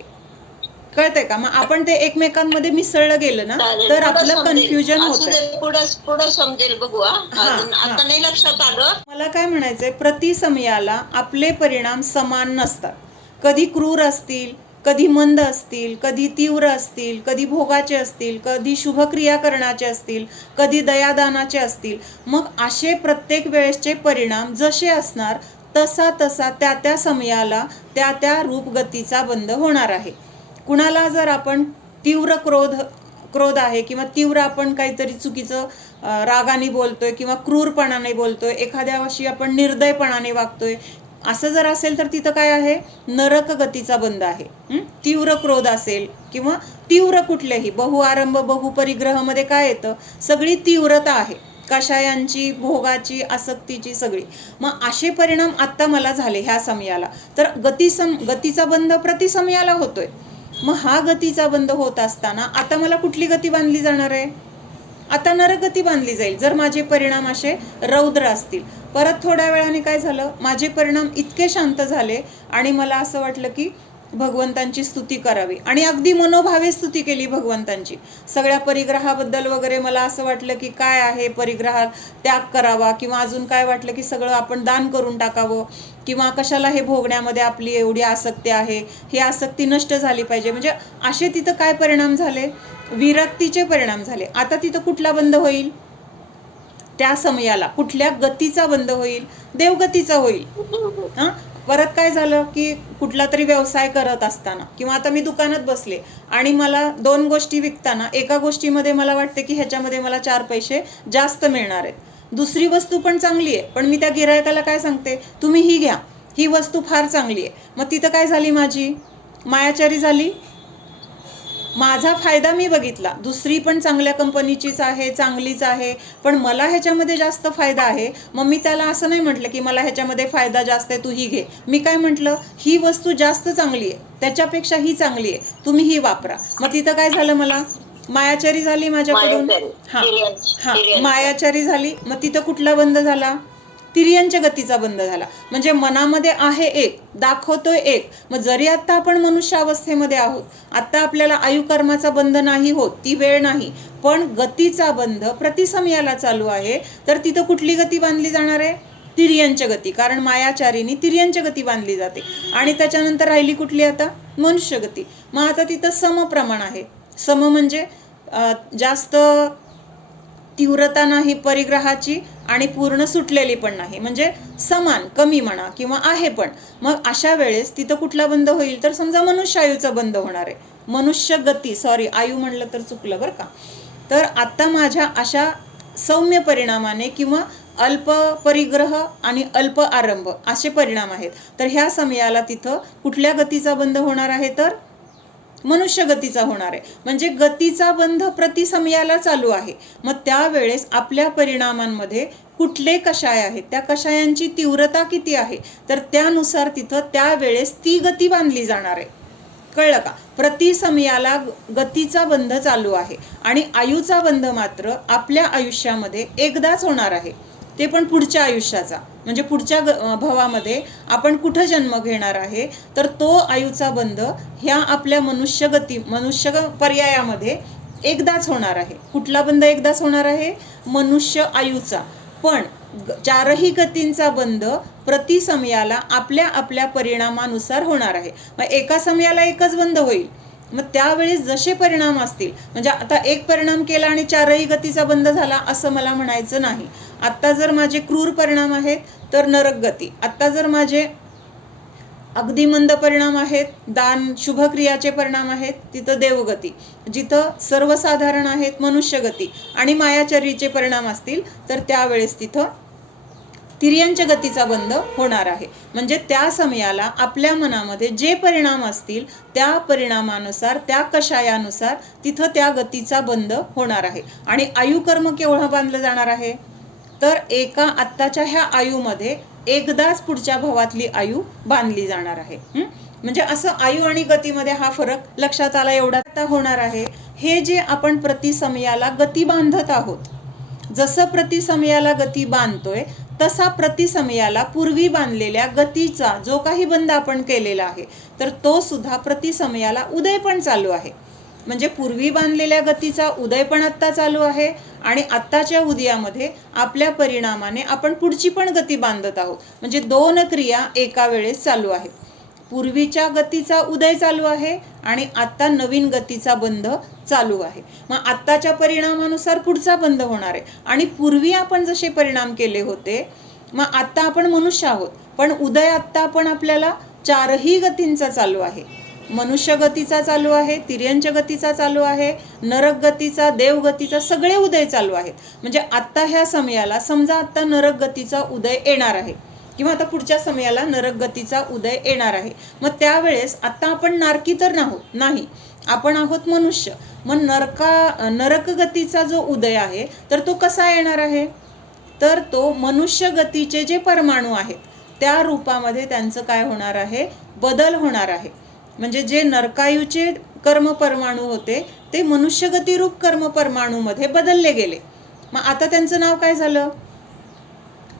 कळतंय का? मग आपण ते एकमेकांमध्ये मिसळलं गेलं ना तर आपलं कन्फ्युजन होतं. पुढे समजेल बघू. आता नाही लक्षात आलं. मला काय म्हणायचंय, प्रतिसमयाला आपले परिणाम समान नसतात. कधी क्रूर असतील, कधी मंद असतील, कधी तीव्र असतील, कधी भोगाचे असतील, कधी शुभक्रिया करण्याचे असतील, कधी दयादानाचे असतील. मग असे प्रत्येक वेळेसचे परिणाम जसे असणार तसा तसा त्या त्या समयाला त्या त्या रूपगतीचा बंध होणार आहे. कुणाला जर आपण तीव्र क्रोध आहे किंवा तीव्र आपण काहीतरी चुकीचं रागाने बोलतोय किंवा क्रूरपणाने बोलतोय, एखाद्याशी आपण निर्दयपणाने वागतोय, असं जर असेल तर तिथं काय आहे, नरक गतीचा बंध आहे. तीव्र क्रोध असेल किंवा तीव्र कुठलेही बहुआरंभ बहुपरिग्रहमध्ये काय येतं, सगळी तीव्रता आहे, कषायांची, भोगाची, आसक्तीची सगळी. मग असे परिणाम आत्ता मला झाले ह्या समयाला, तर गतीचा बंध प्रतिसमयाला होतोय. मग हा गतीचा बंध होत असताना आता मला कुठली गती बांधली जाणार आहे, आता नरगती बांधली जाईल जर माझे परिणाम असे रौद्र असतील. परत थोड्या वेळाने काय झालं, माझे परिणाम इतके शांत झाले आणि मला असं वाटलं की भगवंतांची स्तुती करावी आणि अगदी मनोभावे स्तुती केली भगवंतांची. सगळ्या परिग्रहाबद्दल वगैरे मला असं वाटलं की काय आहे, परिग्रहात त्याग करावा किंवा अजून काय वाटलं की सगळं आपण दान करून टाकावं किंवा कशाला हे भोगण्यामध्ये आपली एवढी आसक्ती आहे, ही आसक्ती नष्ट झाली पाहिजे. म्हणजे असे तिथं काय परिणाम झाले, विरक्तीचे परिणाम झाले. आता तिथं कुठला बंध होईल, त्या समयाला कुठल्या गतीचा बंध होईल, देवगतीचा होईल. परत काय झालं की कुठला तरी व्यवसाय करत असताना किंवा आता मी दुकानात बसले आणि मला 2 गोष्टी विकताना एका गोष्टीमध्ये मला वाटते की ह्याच्यामध्ये मला 4 पैसे जास्त मिळणार आहेत, दुसरी वस्तू पण चांगली आहे, पण मी त्या गिरायकाला काय सांगते, तुम्ही ही घ्या, ही वस्तू फार चांगली आहे. मग तिथं काय झाली, माझी मायाचारी झाली. माझा फायदा मी बघितला, दुसरी पण चांगल्या कंपनीचीच आहे, चांगलीच आहे, पण मला ह्याच्यामध्ये जास्त फायदा आहे. मग मी त्याला असं नाही म्हटलं की मला ह्याच्यामध्ये फायदा जास्त आहे, तू ही घे. मी काय म्हटलं, ही वस्तू जास्त चांगली आहे, त्याच्यापेक्षा ही चांगली आहे, तुम्ही ही वापरा. मग तिथं काय झालं, मला मायाचारी झाली माझ्याकडून. मायाचारी झाली. मग तिथं कुठला बंध झाला, तिर्यंच गतीचा बंध झाला. म्हणजे मनामध्ये आहे एक, दाखवतोय एक. मग जरी आता आपण मनुष्य अवस्थेमध्ये आहोत, आता आपल्याला आयुकर्माचा बंध नाही होत, ती वेळ नाही, पण गतीचा बंध प्रतिसमयाला चालू आहे. तर तिथं कुठली गती बांधली जाणार आहे, तिर्यंच गती. कारण मायाचारीनी तिर्यंच गती बांधली जाते. आणि त्याच्यानंतर राहिली कुठली आता, मनुष्य गती. मग आता तिथं समप्रमाण आहे. सम म्हणजे जास्त तीव्रता नाही परिग्रहाची आणि पूर्ण सुटलेली पण नाही, म्हणजे समान, कमी म्हणा किंवा आहे पण. मग अशा वेळेस तिथं कुठला बंध होईल, तर समजा मनुष्य आयुचा बंध होणार आहे. मनुष्य गती, सॉरी आयु म्हणलं तर चुकलं बरं का. तर आता माझ्या अशा सौम्य परिणामाने किंवा अल्प परिग्रह आणि अल्प आरंभ असे परिणाम आहेत. तर ह्या समयाला तिथं कुठल्या गतीचा बंध होणार आहे, तर मनुष्य गतीचा होणार आहे. म्हणजे गतीचा बंध प्रतिसमयाला चालू आहे. मग त्यावेळेस आपल्या परिणामांमध्ये कुठले कषाय आहेत, त्या कषायांची तीव्रता किती आहे, तर त्यानुसार तिथं त्यावेळेस ती गती बांधली जाणार आहे. कळलं का? प्रतिसमयाला गतीचा बंध चालू आहे आणि आयुचा बंध मात्र आपल्या आयुष्यामध्ये एकदाच होणार आहे, ते पण पुढच्या आयुष्याचा. म्हणजे पुढच्या भवामध्ये आपण कुठं जन्म घेणार आहे, तर तो आयुचा बंध ह्या आपल्या मनुष्य पर्यायामध्ये एकदाच होणार आहे. कुठला बंध एकदाच होणार आहे, मनुष्य आयुचा. पण 4ही गतींचा बंध प्रतिसमयाला आपल्या आपल्या परिणामानुसार होणार आहे. मग एका समयाला एकच बंध होईल. मग त्यावेळेस जसे परिणाम असतील, म्हणजे आता एक परिणाम केला आणि 4ही गतीचा बंध झाला असं मला म्हणायचं नाही. आत्ता जर माझे क्रूर परिणाम आहेत तर नरक गती, आत्ता जर माझे अगदी मंद परिणाम आहेत, दान शुभक्रियाचे परिणाम आहेत, तिथं देवगती. जिथं सर्वसाधारण आहेत मनुष्य गती आणि मायाचर्येचे परिणाम असतील तर त्यावेळेस तिथं तिर्यंच गतीचा बंध होणार आहे. म्हणजे त्या समयाला आपल्या मनामध्ये जे परिणाम असतील त्या परिणामानुसार, त्या कषायानुसार तिथं त्या गतीचा बंध होणार आहे. आणि आयुकर्म केवढं बांधलं जाणार आहे, तर एका आत्ताच्या ह्या आयुमध्ये एकदाच पुढच्या भवातली आयु बांधली जाणार आहे. म्हणजे असं आयु आणि गतीमध्ये हा फरक लक्षात आला. एवढा आता होणार आहे. हे जे आपण प्रतिसमयाला गती बांधत आहोत, जसं प्रतिसमयाला गती बांधतोय तसा प्रतिसमयाला पूर्वी बांधलेल्या गतीचा जो काही बंध आपण केलेला आहे तर तो सुद्धा प्रतिसमयाला उदय पण चालू आहे. म्हणजे पूर्वी बांधलेल्या गतीचा उदय पण आत्ता चालू आहे आणि आत्ताच्या उदयामध्ये आपल्या परिणामाने आपण पुढची पण गती बांधत आहोत. म्हणजे दोन क्रिया एका वेळेस चालू आहेत. पूर्वीच्या गतीचा उदय चालू आहे आणि आत्ता नवीन गतीचा बंध चालू आहे. मग आत्ताच्या परिणामानुसार पुढचा बंध होणार आहे. आणि पूर्वी आपण जसे परिणाम केले होते, मग आत्ता आपण मनुष्य आहोत, पण उदय आत्ता आपण आपल्याला चारही गतींचा चालू आहे. मनुष्य गतीचा चालू आहे, तिर्यंच गतीचा चालू आहे, नरक गतीचा, देव गतीचा, सगळे उदय चालू आहेत. म्हणजे आत्ता ह्या समयाला समजा आत्ता नरक गतीचा उदय येणार आहे किंवा आता पुढच्या समयाला नरक गतीचा उदय येणार आहे. मग त्यावेळेस आत्ता आपण नारकी तर नाही, आपण आहोत मनुष्य. मग नरक गतीचा जो उदय आहे तर तो कसा येणार आहे, तर तो मनुष्य गतीचे जे परमाणू आहेत त्या रूपामध्ये त्यांचं काय होणार आहे, बदल होणार आहे. म्हणजे जे नरकायूचे कर्म परमाणू होते ते मनुष्यगती रूप कर्म परमाणूमध्ये बदलले गेले. मग आता त्यांचं नाव काय झालं,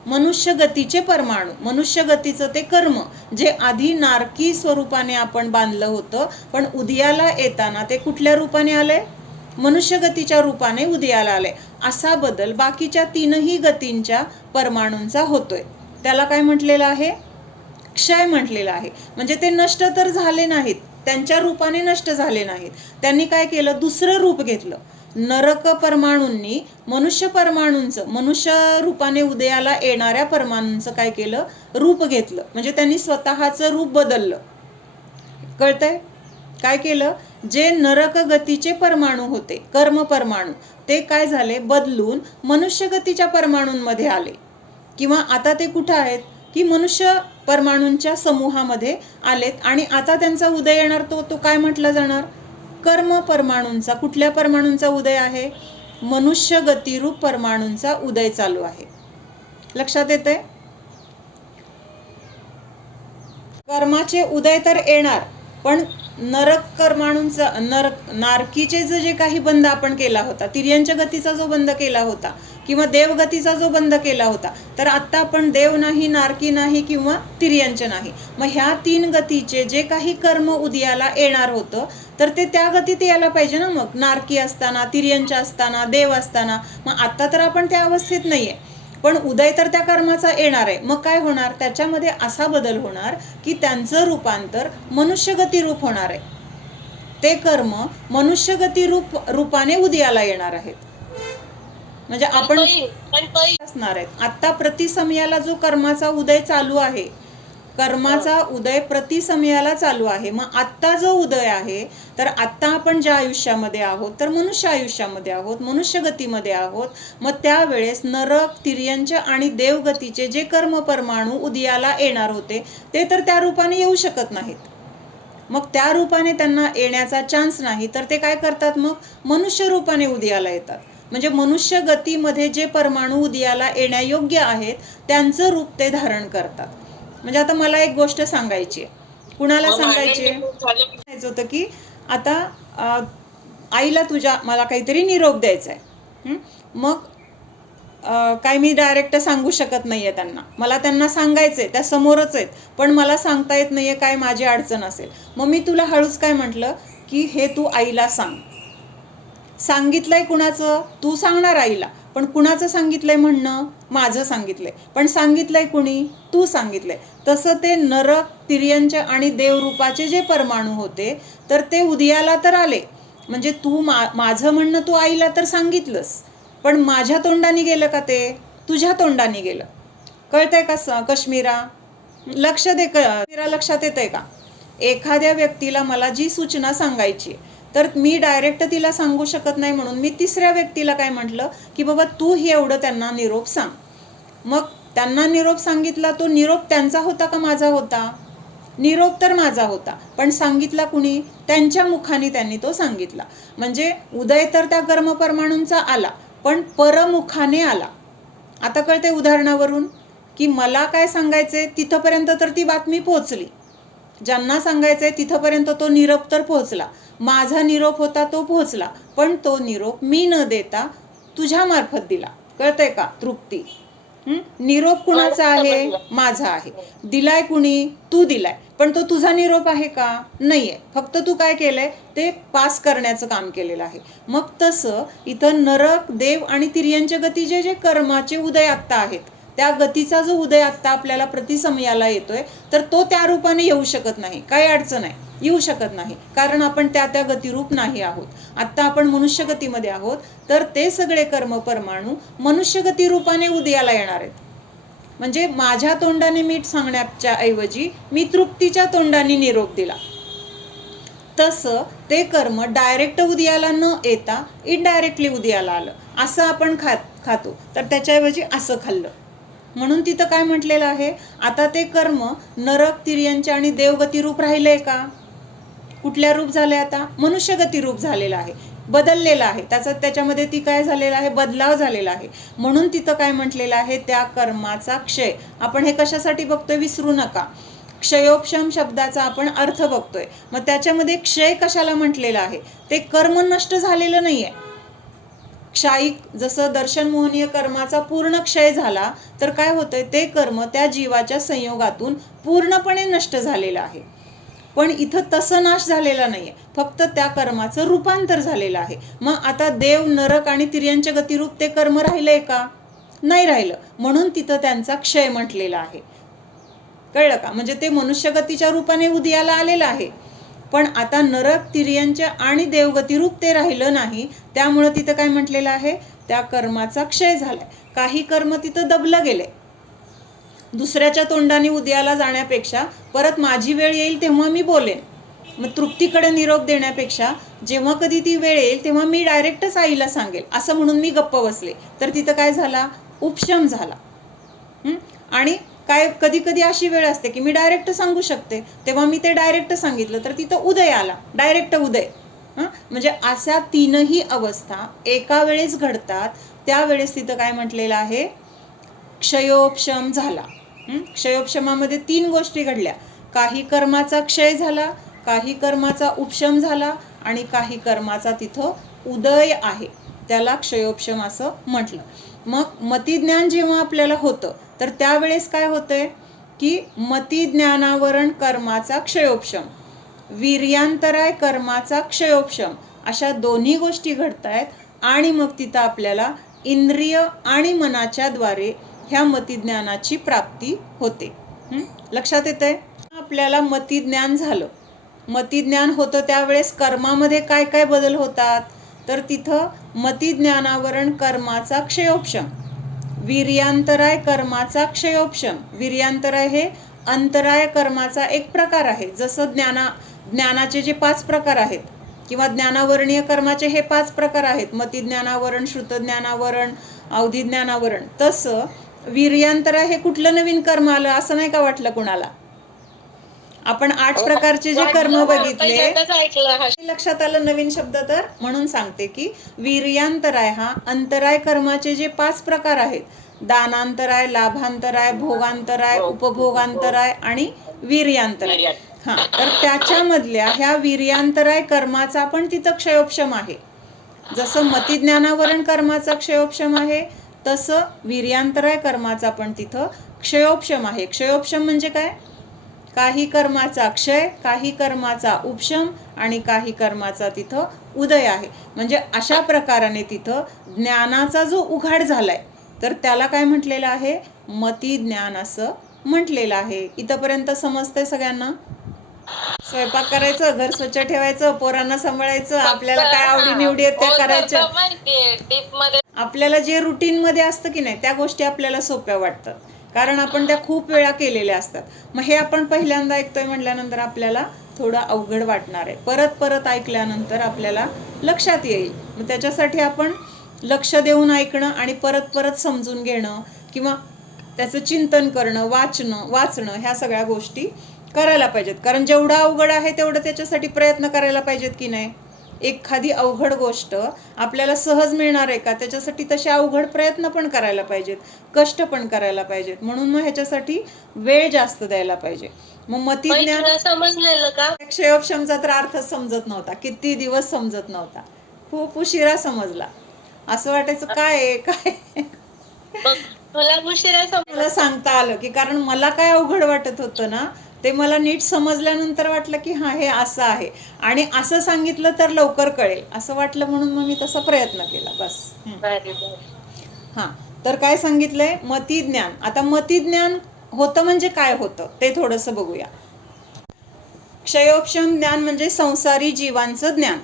मनुष्य गतीचे परमाणू. मनुष्य गतीचं ते कर्म जे आधी नारकी स्वरूपाने आपण बांधलं होतं, पण उदयाला येताना ते कुठल्या रूपाने आलंय, मनुष्य गतीच्या रूपाने उदयाला आलंय. असा बदल बाकीच्या तीनही गतींच्या परमाणूंचा होतोय. त्याला काय म्हटलेलं आहे, क्षय म्हटलेला आहे. म्हणजे ते नष्ट तर झाले नाहीत, त्यांच्या रूपाने नष्ट झाले नाहीत. त्यांनी काय केलं, दुसरं रूप घेतलं. नरक परमाणूंनी मनुष्य परमाणूंचं, मनुष्य रूपाने उदयाला येणाऱ्या परमाणूंचं काय केलं, रूप घेतलं. म्हणजे त्यांनी स्वतःचं रूप बदललं. कळतंय, काय केलं, जे नरक गतीचे परमाणू होते, कर्म परमाणू, ते काय झाले, बदलून मनुष्य गतीच्या परमाणूंमध्ये आले. किंवा आता ते कुठं आहेत की मनुष्य परमाणूंच्या समूहामध्ये आलेत आणि आता त्यांचा उदय येणार तो काय म्हटला जाणार, कर्म परमाणूंचा. कुठल्या परमाणूंचा उदय आहे, मनुष्य गतिरूप परमाणूंचा उदय चालू आहे. लक्षात येतंय, कर्माचे उदय तर येणार, पण नरक परमाणूंचा, नारकीचे जे काही बंध आपण केला होता, तिर्यंच गतीचा जो बंध केला होता किंवा देवगतीचा जो बंध केला होता, तर आत्ता आपण देव नाही, नारकी नाही किंवा तिर्यंच नाही. मग ह्या तीन गतीचे जे काही कर्म उदयाला येणार होतं तर ते त्या गतीत यायला पाहिजे ना. मग नारकी असताना, तिर्यंच असताना, देव असताना. मग आत्ता तर आपण त्या अवस्थेत नाहीये, पण उदय तर त्या कर्माचा येणार आहे. मग काय होणार, त्याच्यामध्ये असा बदल होणार की त्यांचं रूपांतर मनुष्यगती रूप होणार आहे. ते कर्म मनुष्यगती रूपाने उदयाला येणार आहेत. म्हणजे आपण असणार आहेत. आता प्रतिसमयाला जो कर्माचा उदय चालू आहे, कर्माचा उदय प्रतिसमयाला चालू आहे. मग आत्ता जो उदय आहे, तर आत्ता आपण ज्या आयुष्यामध्ये आहोत तर मनुष्य आयुष्यामध्ये आहोत, मनुष्य गतीमध्ये आहोत. मग त्यावेळेस नरक, तिर्यंच आणि देवगतीचे जे कर्म परमाणू उदयाला येणार होते ते तर त्या रूपाने येऊ शकत नाहीत. मग त्या रूपाने त्यांना येण्याचा चान्स नाही, तर ते काय करतात, मग मनुष्य रूपाने उदयाला येतात. म्हणजे मनुष्य गतीमध्ये जे परमाणू उदयाला येण्यायोग्य आहेत त्यांचं रूप ते धारण करतात. म्हणजे आता मला एक गोष्ट सांगायची आहे, कुणाला सांगायची आहे, सांगायचं होतं की आता आईला तुझ्या मला काहीतरी निरोप द्यायचा आहे. मग काय मी डायरेक्ट सांगू शकत नाहीये त्यांना, मला त्यांना सांगायचंय, त्या समोरच आहेत, पण मला सांगता येत नाहीये, काय माझी अडचण असेल. मग मी तुला हळूच काय म्हटलं की हे तू आईला सांग. सांगितलंय कुणाचं, तू सांगणार आईला, पण कुणाचं सांगितलंय म्हणणं, माझं सांगितलंय, पण सांगितलंय कुणी, तू सांगितलंय. तसं ते नरक, तिर्यंच आणि देवरूपाचे जे परमाणू होते तर ते उदयाला तर आले. म्हणजे तू माझं म्हणणं तू आईला तर सांगितलंस, पण माझ्या तोंडाने गेलं का, ते तुझ्या तोंडाने गेलं. कळतंय का कश्मीरा, लक्ष दे कश्मीरा, लक्षात येतंय का. एखाद्या व्यक्तीला मला जी सूचना सांगायची तर मी डायरेक्ट तिला सांगू शकत नाही, म्हणून मी तिसऱ्या व्यक्तीला काय म्हटलं की बाबा तू हे एवढं त्यांना निरोप सांग. मग त्यांना निरोप सांगितला, तो निरोप त्यांचा होता का माझा होता, निरोप तर माझा होता, पण सांगितला कुणी, त्यांच्या मुखाने त्यांनी तो सांगितला. म्हणजे उदय तर त्या कर्म परमाणूंचा आला, पण परमुखाने आला. आता कळते उदाहरणावरून की मला काय सांगायचंय तिथपर्यंत तर ती बातमी पोहोचली, ज्यांना सांगायचंय तिथपर्यंत तो निरोप तर पोहोचला, माझा निरोप होता तो पोहोचला, पण तो निरोप मी न देता तुझ्या मार्फत दिला. कळतंय का? तृप्ती. निरोप कुणाचा आहे? माझा आहे. दिलाय कुणी? तू दिलाय. पण तो तुझा निरोप आहे का? नाहीये. फक्त तू काय केलंय? ते पास करण्याचं काम केलेलं आहे. मग तसं इथं नरक, देव आणि तिर्यंच्या गतीचे जे कर्माचे उदय आत्ता आहेत, त्या गतीचा जो उदय आत्ता आपल्याला प्रतिसमयाला येतोय, तर तो त्या रूपाने येऊ शकत नाही. काही अडचण आहे, येऊ शकत नाही, कारण आपण त्या त्या गतिरूप नाही आहोत. आत्ता आपण मनुष्य गतीमध्ये आहोत, तर ते सगळे कर्म परमाणू मनुष्य गती रूपाने उदयाला येणार आहेत. म्हणजे माझ्या तोंडाने मीठ सांगण्याच्या ऐवजी मी तृप्तीच्या तोंडाने निरोप दिला. तसं ते कर्म डायरेक्ट उदयाला न येता इनडायरेक्टली उदयाला आलं. असं आपण खातो, तर त्याच्याऐवजी असं खाल्लं. म्हणून तिथं काय म्हटलेलं आहे? आता ते कर्म नरक, तिर्यंच्या आणि देवगती रूप राहिलंय का? कुठल्या रूप झाले? आता मनुष्यगती रूप झालेलं आहे, बदललेलं आहे. त्याच्यामध्ये ती काय झालेलं आहे? बदलाव झालेला आहे. म्हणून तिथं काय म्हटलेलं आहे? त्या कर्माचा क्षय. आपण हे कशासाठी बघतोय? विसरू नका. क्षयोपशम शब्दाचा आपण अर्थ बघतोय. मग त्याच्यामध्ये क्षय कशाला म्हटलेलं आहे? ते कर्म नष्ट झालेलं नाहीये. क्षायिक, जसं दर्शनमोहनीय कर्माचा पूर्ण क्षय झाला, तर काय होतंय? ते कर्म त्या जीवाच्या संयोगातून पूर्णपणे नष्ट झालेलं आहे. पण इथं तसं नाश झालेला नाहीये, फक्त त्या कर्माचं रूपांतर झालेलं आहे. मग आता देव, नरक आणि तिर्यंच्या गतिरूप ते कर्म राहिलंय का? नाही राहिलं. म्हणून तिथं त्यांचा क्षय म्हटलेला आहे. कळलं का? म्हणजे ते मनुष्यगतीच्या रूपाने उदयाला आलेलं आहे, पण आता नरक, तिर्यंच्या आणि देवगती रूप ते राहिलं नाही. त्यामुळं तिथं काय म्हटलेलं आहे? त्या कर्माचा क्षय झालाय. काही कर्म तिथं दबलं गेले. दुसऱ्याच्या तोंडाने उदयाला जाण्यापेक्षा परत माझी वेळ येईल तेव्हा मी बोलेन. मग तृप्तीकडे निरोप देण्यापेक्षा जेव्हा कधी ती वेळ येईल तेव्हा मी डायरेक्टच आईला सांगेल असं म्हणून मी गप्प बसले, तर तिथं काय झाला? उपशम झाला. आणि काय कधी कधी अशी वेळ असते की मी डायरेक्ट सांगू शकते, तेव्हा मी ते डायरेक्ट सांगितलं, तर तिथं उदय आला, डायरेक्ट उदय. म्हणजे अशा तीनही अवस्था एका वेळेस घडतात. त्यावेळेस तिथं काय म्हटलेलं आहे? क्षयोपशम झाला. क्षयोपशमामध्ये 3 गोष्टी घडल्या. काही कर्माचा क्षय झाला, काही कर्माचा उपशम झाला आणि काही कर्माचा तिथं उदय आहे. त्याला क्षयोपशम असं म्हटलं. मग मतिज्ञान जेव्हा आपल्याला होतं, तर त्यावेळेस काय होतंय की मतिज्ञानावरण कर्माचा क्षयोपशम, वीर्यांतराय कर्माचा क्षयोपशम, अशा दोन्ही गोष्टी घडतायत. आणि मग तिथं आपल्याला इंद्रिय आणि मनाच्या द्वारे ह्या मतिज्ञानाची प्राप्ती होते. लक्षात येतंय? आपल्याला मतिज्ञान झालं. मतिज्ञान होतं त्यावेळेस कर्मामध्ये काय काय बदल होतात? तर तिथं मतिज्ञानावरण कर्माचा क्षयोपशम, वीर्यांतराय कर्माचा क्षयोपशम. वीर्यांतराय हे अंतराय कर्माचा एक प्रकार आहे. जसं ज्ञानाचे जे 5 प्रकार आहेत किंवा ज्ञानावरणीय कर्माचे हे 5 प्रकार आहेत, मतिज्ञानावरण, श्रुतज्ञानावरण, अवधिज्ञानावरण, तसं वीर्यांतराय हे कुठलं नवीन कर्म आलं असं नाही का वाटलं कुणाला? आपण 8 प्रकारचे जे कर्म बघितले, लक्षात आलं नवीन शब्द? तर म्हणून सांगते की वीर्यांतराय हा अंतराय कर्माचे जे 5 प्रकार आहेत, दानांतराय, लाभांतराय, भोगांतराय, उपभोगांतराय आणि वीर्यांतराय. तर त्याच्यामधल्या ह्या वीर्यांतराय कर्माचा पण तिथं क्षयोपशम आहे. जसं मतिज्ञानावरण कर्माचा क्षयोपशम आहे, तसं वीर्यांतराय कर्माचा पण तिथं क्षयोपशम आहे. क्षयोपशम म्हणजे काय? काही कर्माचा क्षय, काही कर्माचा उपशम आणि काही कर्माचा तिथं उदय आहे. म्हणजे अशा प्रकाराने तिथं ज्ञानाचा जो उघाड झालाय, तर त्याला काय म्हटलेलं आहे? मतिज्ञान असं म्हटलेलं आहे. इथंपर्यंत समजतंय सगळ्यांना? स्वयंपाक करायचं, घर स्वच्छ ठेवायचं, पोरांना सांभाळायचं, आपल्याला काय आवडी निवडी आहेत त्या करायच्या. आपल्याला जे रुटीन मध्ये असतं की नाही, त्या गोष्टी आपल्याला सोप्या वाटतात, कारण आपण त्या खूप वेळा केलेल्या असतात. मग हे आपण पहिल्यांदा ऐकतोय म्हटल्यानंतर आपल्याला थोडं अवघड वाटणार आहे. परत परत ऐकल्यानंतर आपल्याला लक्षात येईल. मग त्याच्यासाठी आपण लक्ष देऊन ऐकणं आणि परत परत समजून घेणं किंवा त्याचं चिंतन करणं, वाचणं ह्या सगळ्या गोष्टी करायला पाहिजेत. कारण जेवढं अवघड आहे तेवढं त्याच्यासाठी प्रयत्न करायला पाहिजेत की नाही? एखादी अवघड गोष्ट आपल्याला सहज मिळणार आहे का, त्याच्यासाठी तसे अवघड प्रयत्न पण करायला पाहिजेत, कष्ट पण करायला पाहिजेत. म्हणून मग ह्याच्यासाठी वेळ जास्त द्यायला पाहिजे. मग मतिज्ञान तुला समजलेलं का? क्षयोपशमचा तर अर्थच समजत नव्हता, किती दिवस समजत नव्हता, खूप उशिरा समजला. असं वाटायचं काय आहे काय आहे? बघ, तुला उशिरा मला सांगता आलं की कारण मला काय अवघड वाटत होतं ना, ते मला नीट समजल्यानंतर वाटलं की हा हे असं आहे, आणि असं सांगितलं तर लवकर कळेल असं वाटलं, म्हणून मग मी तसा प्रयत्न केला बस. हां, तर काय सांगितलंय? मतिज्ञान. आता मतिज्ञान होतं म्हणजे काय होतं ते थोडंसं बघूया. क्षयोपशम ज्ञान म्हणजे संसारी जीवांचं ज्ञान.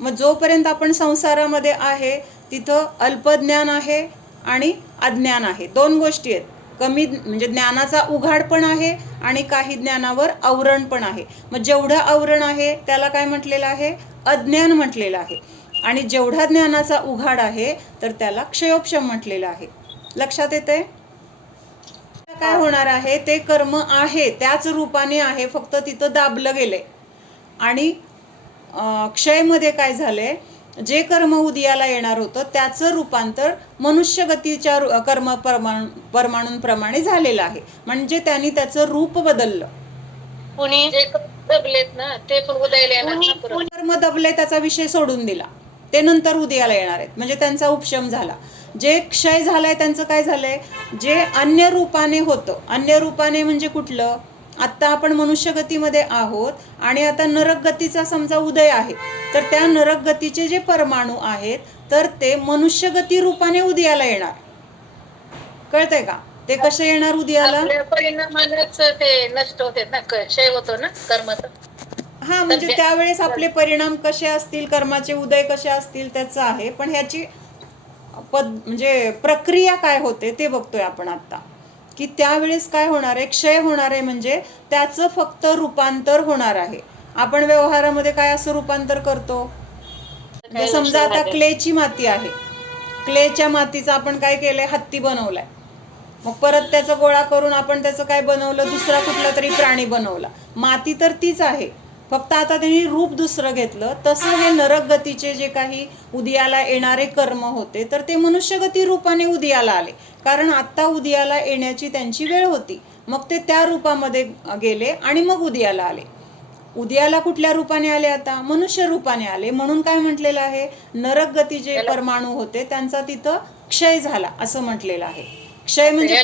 मग जोपर्यंत आपण संसारामध्ये आहे तिथं अल्पज्ञान आहे आणि अज्ञान आहे, दोन गोष्टी आहेत. कमी म्हणजे ज्ञानाचा उघाड पण आहे आणि काही ज्ञानावर आवरण पण आहे. मग जेवढं आवरण आहे त्याला काय म्हटलेलं आहे? अज्ञान म्हटलेलं आहे. आणि जेवढा ज्ञानाचा उघाड आहे तर त्याला क्षयोपशम म्हटलेलं आहे. लक्षात येते? काय होणार आहे? ते कर्म आहे त्याच रूपाने आहे, फक्त तिथं दाबलं गेले. आणि क्षयमध्ये काय झालंय? जे कर्म उदयाला येणार होतं त्याचं रूपांतर मनुष्य गतीच्या कर्म परमाणूंप्रमाणे झालेलं आहे. म्हणजे त्यांनी त्याचं रूप बदललं. कुणी दबलेत ना ते पण उदयाला येणार. कर्म दबले त्याचा विषय सोडून दिला, ते नंतर उदयाला येणार आहेत, म्हणजे त्यांचा उपशम झाला. जे क्षय झालाय त्यांचं काय झालंय? जे अन्य रूपाने होतं, अन्य रूपाने म्हणजे कुठलं? आत्ता आपण मनुष्य गतीमध्ये आहोत आणि आता नरक गतीचा समजा उदय आहे, तर त्या नरक गतीचे जे परमाणू आहेत तर ते मनुष्य गती रूपाने उदयाला येणार. कळतंय का? ते कसे येणार उदयाला? परिणामानेच ते नष्ट होते ना, क्षय होतो ना कर्माचा. हा, म्हणजे त्यावेळेस आपले परिणाम कसे असतील, कर्माचे उदय कसे असतील त्याचं आहे. पण ह्याची म्हणजे प्रक्रिया काय होते ते बघतोय आपण आता, की त्यावेळेस काय होणार आहे? क्षय होणार आहे, म्हणजे त्याचं फक्त रूपांतर होणार आहे. आपण व्यवहारामध्ये काय असं रूपांतर करतो? समजा आता क्लेची माती आहे, क्लेच्या मातीचा आपण काय केलंय? हत्ती बनवलाय. मग परत त्याचा गोळा करून आपण त्याचं काय बनवलं? दुसरा कुठला तरी प्राणी बनवला. माती तर तीच आहे, फक्त आता त्यांनी रूप दुसरं घेतलं. तसं हे नरक गतीचे जे काही उदयाला येणारे कर्म होते तर ते मनुष्यगती रूपाने उदयाला आले, कारण आत्ता उदयाला येण्याची त्यांची वेळ होती. मग ते त्या रूपामध्ये गेले आणि मग उदयाला आले. उदयाला कुठल्या रूपाने आले? आता मनुष्य रूपाने आले. म्हणून काय म्हटलेलं आहे? नरक गती जे परमाणू होते त्यांचा तिथं क्षय झाला असं म्हटलेलं आहे. क्षय म्हणजे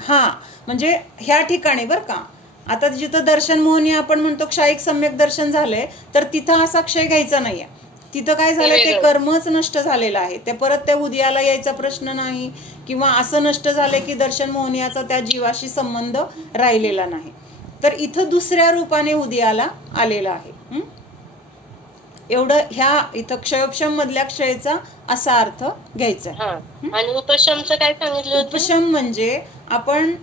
हा, म्हणजे ह्या ठिकाणी बरं का, आता जिथं दर्शन मोहनी आपण म्हणतो क्षायिक सम्यक दर्शन झालंय, तर तिथं असा क्षय घ्यायचा नाहीये. तिथं काय झालंय? ते कर्मच नष्ट झालेलं आहे, ते परत त्या उदयाला यायचा प्रश्न नाही, किंवा असं नष्ट झालंय की दर्शन मोहनीयाचा त्या जीवाशी संबंध राहिलेला नाही. तर इथं दुसऱ्या रूपाने उदयाला आलेला आहे. एवढं ह्या इथं क्षयोपशम मधल्या क्षयचा असा अर्थ घ्यायचा. आणि उपशमचं काय सांगितलं? उपशम म्हणजे आपण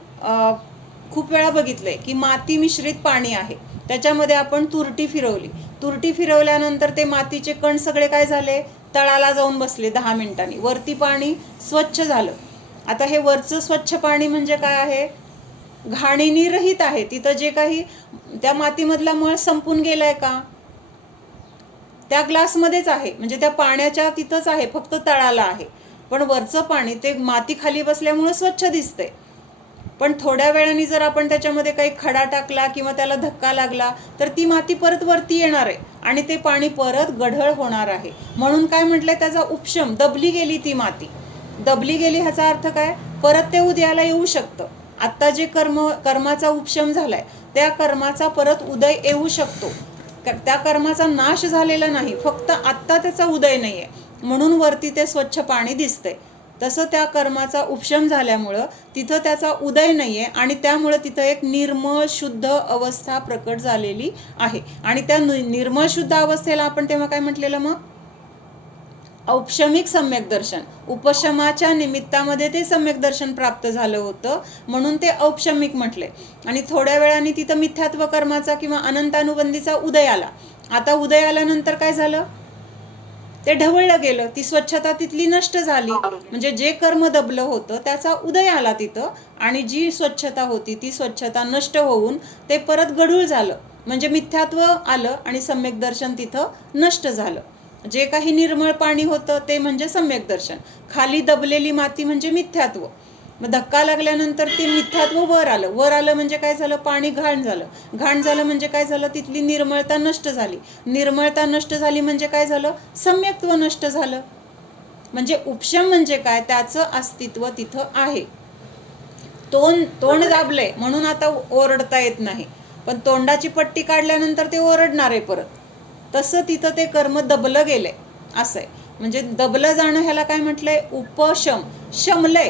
खूप वेळा बघितलंय की माती मिश्रित पाणी आहे, त्याच्यामध्ये आपण तुरटी फिरवली, तुरटी फिरवल्यानंतर ते मातीचे कण सगळे काय झाले? तळाला जाऊन बसले 10 मिनिटांनी. वरती पाणी स्वच्छ झालं. आता हे वरचं स्वच्छ पाणी म्हणजे काय आहे? घाणीनी रहित आहे. तिथं जे काही त्या मातीमधला मळ संपून गेलाय का? त्या ग्लासमध्येच आहे, म्हणजे त्या पाण्याच्या तिथंच आहे, फक्त तळाला आहे. पण वरचं पाणी ते माती खाली बसल्यामुळे स्वच्छ दिसतंय. पण थोड्या वेळाने जर आपण त्याच्यामध्ये काही खडा टाकला किंवा त्याला धक्का लागला तर ती माती परत वरती येणार आहे आणि ते पाणी परत गढळ होणार आहे. म्हणून काय म्हटलंय? त्याचा उपशम, दबली गेली ती माती. दबली गेली ह्याचा अर्थ काय? परत ते उदयाला येऊ शकतं. आत्ता जे कर्माचा उपशम झालाय त्या कर्माचा परत उदय येऊ शकतो. त्या कर्माचा नाश झालेला नाही, फक्त आत्ता त्याचा उदय नाहीये, म्हणून वरती ते स्वच्छ पाणी दिसतंय. तसं त्या कर्माचा उपशम झाल्यामुळं तिथं त्याचा उदय नाहीये आणि त्यामुळं तिथं एक निर्मळ शुद्ध अवस्था प्रकट झालेली आहे. आणि त्या निर्मळ शुद्ध अवस्थेला आपण तेव्हा काय म्हटलेलं? मग औपशमिक सम्यक दर्शन. उपशमाच्या निमित्तामध्ये ते सम्यक दर्शन प्राप्त झालं होतं, म्हणून ते औपशमिक म्हटले. आणि थोड्या वेळाने तिथं मिथ्यात्व कर्माचा किंवा अनंतानुबंधीचा उदय आला. आता उदय आल्यानंतर काय झालं? ते ढवळलं गेलं, ती स्वच्छता तिथली नष्ट झाली. म्हणजे जे कर्म दबलं होतं त्याचा उदय आला तिथं, आणि जी स्वच्छता होती ती स्वच्छता नष्ट होऊन ते परत गढूळ झालं. म्हणजे मिथ्यात्व आलं आणि सम्यक दर्शन तिथं नष्ट झालं. जे काही निर्मळ पाणी होतं ते म्हणजे सम्यक दर्शन, खाली दबलेली माती म्हणजे मिथ्यात्व. मग धक्का लागल्यानंतर ते मिथ्यात्व वर आलं. वर आलं म्हणजे काय झालं? पाणी घाण झालं. घाण झालं म्हणजे काय झालं? तिथली निर्मळता नष्ट झाली. निर्मळता नष्ट झाली म्हणजे काय झालं? सम्यक्त्व नष्ट झालं. म्हणजे उपशम म्हणजे काय? त्याचं अस्तित्व तिथं आहे. तोंड दाबलंय म्हणून आता ओरडता येत नाही, पण तोंडाची पट्टी काढल्यानंतर ते ओरडणार आहे परत. तसं तिथं ते कर्म दबलं गेलंय असं आहे. म्हणजे दबलं जाणं ह्याला काय म्हटलंय? उपशम. शमलंय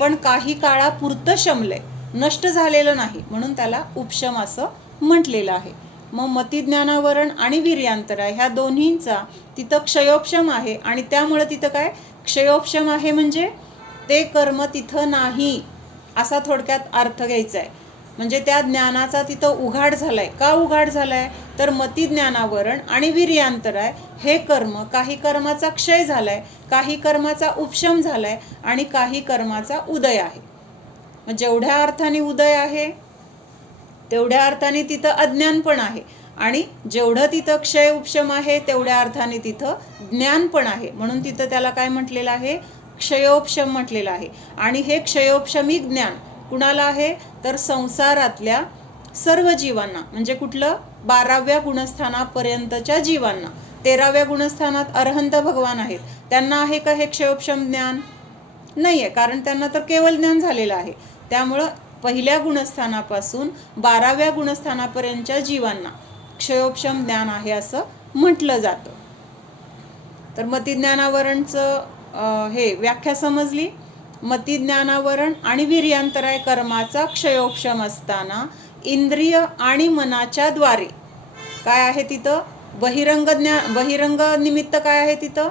पण काही काळापुरतं शमलंय, नष्ट झालेलं नाही, म्हणून त्याला उपशम असं म्हटलेलं आहे. मग मतिज्ञानावरण आणि वीर्यांतराय ह्या दोन्हींचा तिथं क्षयोपशम आहे. आणि त्यामुळं तिथं काय? क्षयोपशम आहे म्हणजे ते कर्म तिथं नाही असा थोडक्यात अर्थ घ्यायचा आहे. म्हणजे त्या ज्ञानाचा तिथं उघाड झालाय. का उघाड झालाय? तर मतिज्ञानावरण आणि वीर्यांतराय हे कर्म, काही कर्माचा क्षय झालाय, काही कर्माचा उपशम झालाय आणि काही कर्माचा उदय आहे. मग जेवढ्या अर्थाने उदय आहे तेवढ्या अर्थाने तिथं अज्ञान पण आहे, आणि जेवढं तिथं क्षय उपशम आहे तेवढ्या अर्थाने तिथं ज्ञान पण आहे. म्हणून तिथं त्याला काय म्हटलेलं आहे? क्षयोपशम म्हटलेलं आहे. आणि हे क्षयोपशमी ज्ञान कुणाला आहे? तर संसारातल्या सर्व जीवांना. म्हणजे कुठलं? 12व्या गुणस्थानापर्यंतच्या जीवांना. 13व्या गुणस्थानात अरहंत भगवान आहेत, त्यांना आहे का हे क्षयोपशम ज्ञान? नाही आहे, कारण त्यांना तर केवळ ज्ञान झालेलं आहे. त्यामुळं पहिल्या गुणस्थानापासून 12व्या गुणस्थानापर्यंतच्या जीवांना क्षयोपशम ज्ञान आहे असं म्हटलं जातं. तर मतिज्ञानावरणचं हे व्याख्या समजली. मतिज्ञानावरण आणि वीर्यांतराय कर्माचा क्षयोपशम असताना इंद्रिय आणि मनाच्या द्वारे काय आहे तिथं? बहिरंग निमित्त काय आहे तिथं?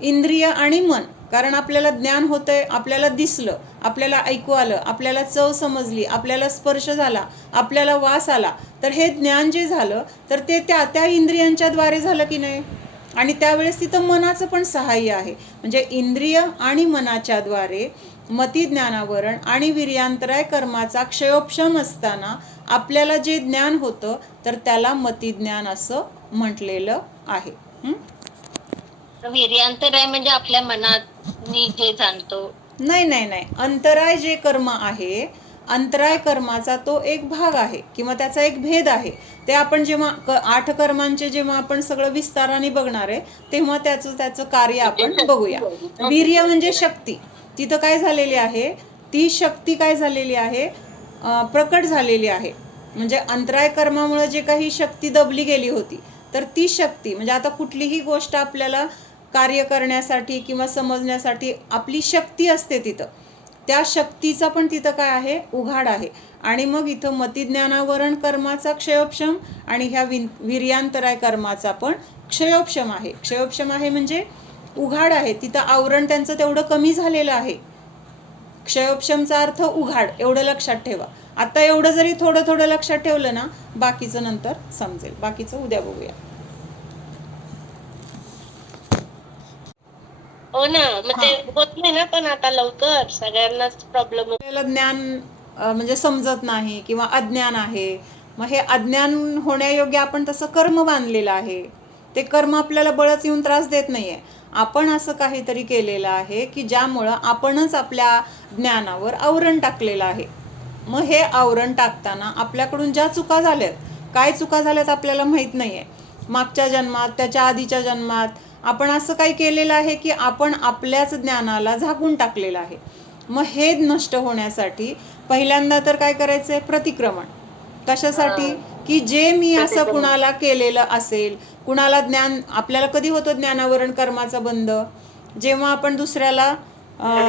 इंद्रिय आणि मन. कारण आपल्याला ज्ञान होतंय, आपल्याला दिसलं, आपल्याला ऐकू आलं, आपल्याला चव समजली, आपल्याला स्पर्श झाला, आपल्याला वास आला. तर हे ज्ञान जे झालं तर ते त्या इंद्रियांच्या द्वारे झालं की नाही? आणि त्यावेळेस तिथं मनाचं पण सहाय्य आहे. म्हणजे इंद्रिय आणि मनाच्या द्वारे मतिज्ञानावरण आणि वीर्यांतराय कर्माचा क्षयोपशम असताना आपल्याला जे ज्ञान होतं तर त्याला मतिज्ञान असं म्हटलेलं आहे. वीर्यांतराय म्हणजे आपल्या मनात मी जे जाणतो. नाही. अंतराय जे कर्म आहे, अंतराय कर्माचा तो एक भाग आहे किंवा त्याचा एक भेद आहे. ते आपण जेव्हा 8 कर्मांचे जेव्हा आपण सगळं विस्ताराने बघणार आहे तेव्हा त्याचं कार्य आपण बघूया. वीर्य म्हणजे शक्ती. तिथं काय झालेली आहे? ती शक्ती काय झालेली आहे? प्रकट झालेली आहे. म्हणजे अंतराय कर्मामुळे जे काही शक्ती दबली गेली होती तर ती शक्ती, म्हणजे आता कुठलीही गोष्ट आपल्याला कार्य करण्यासाठी किंवा समजण्यासाठी आपली शक्ती असते तिथं, त्या शक्तीचा पण तिथं काय आहे? उघाड आहे. आणि मग इथं मतिज्ञानावरण कर्माचा क्षयोपशम आणि ह्या वीर्यांतराय कर्माचा पण क्षयोपशम आहे. क्षयोपशम आहे म्हणजे उघाड आहे. तिथं आवरण त्यांचं तेवढं कमी झालेलं आहे. क्षयोपशमचा अर्थ उघाड, एवढं लक्षात ठेवा. आता एवढं जरी थोडं लक्षात ठेवलं ना, बाकीचं नंतर समजेल. बाकीचं उद्या बघूया. हो ना, मग ते होत नाही ना, पण आता लवकर सगळ्यांनाच प्रॉब्लेम. आपल्याला ज्ञान म्हणजे समजत नाही किंवा अज्ञान आहे. मग हे अज्ञान होण्यायोग्य आपण तसं कर्म बांधलेलं आहे. ते कर्म आपल्याला बळच येऊन त्रास देत नाहीये. आपण असं काहीतरी केलेलं आहे की ज्यामुळं आपणच आपल्या ज्ञानावर आवरण टाकलेलं आहे. मग हे आवरण टाकताना आपल्याकडून ज्या चुका झाल्यात, काय चुका झाल्यात आपल्याला माहीत नाही आहे. मागच्या जन्मात, त्याच्या आधीच्या जन्मात आपण असं काही केलेलं आहे की आपण आपल्याच ज्ञानाला झाकून टाकलेलं आहे. मग हे नष्ट होण्यासाठी पहिल्यांदा तर काय करायचंय? प्रतिक्रमण. कशासाठी? की जे मी असं कुणाला केलेलं असेल, कुणाला ज्ञान, आपल्याला कधी होतं ज्ञानावरण कर्माचा बंध? जेव्हा आपण दुसऱ्याला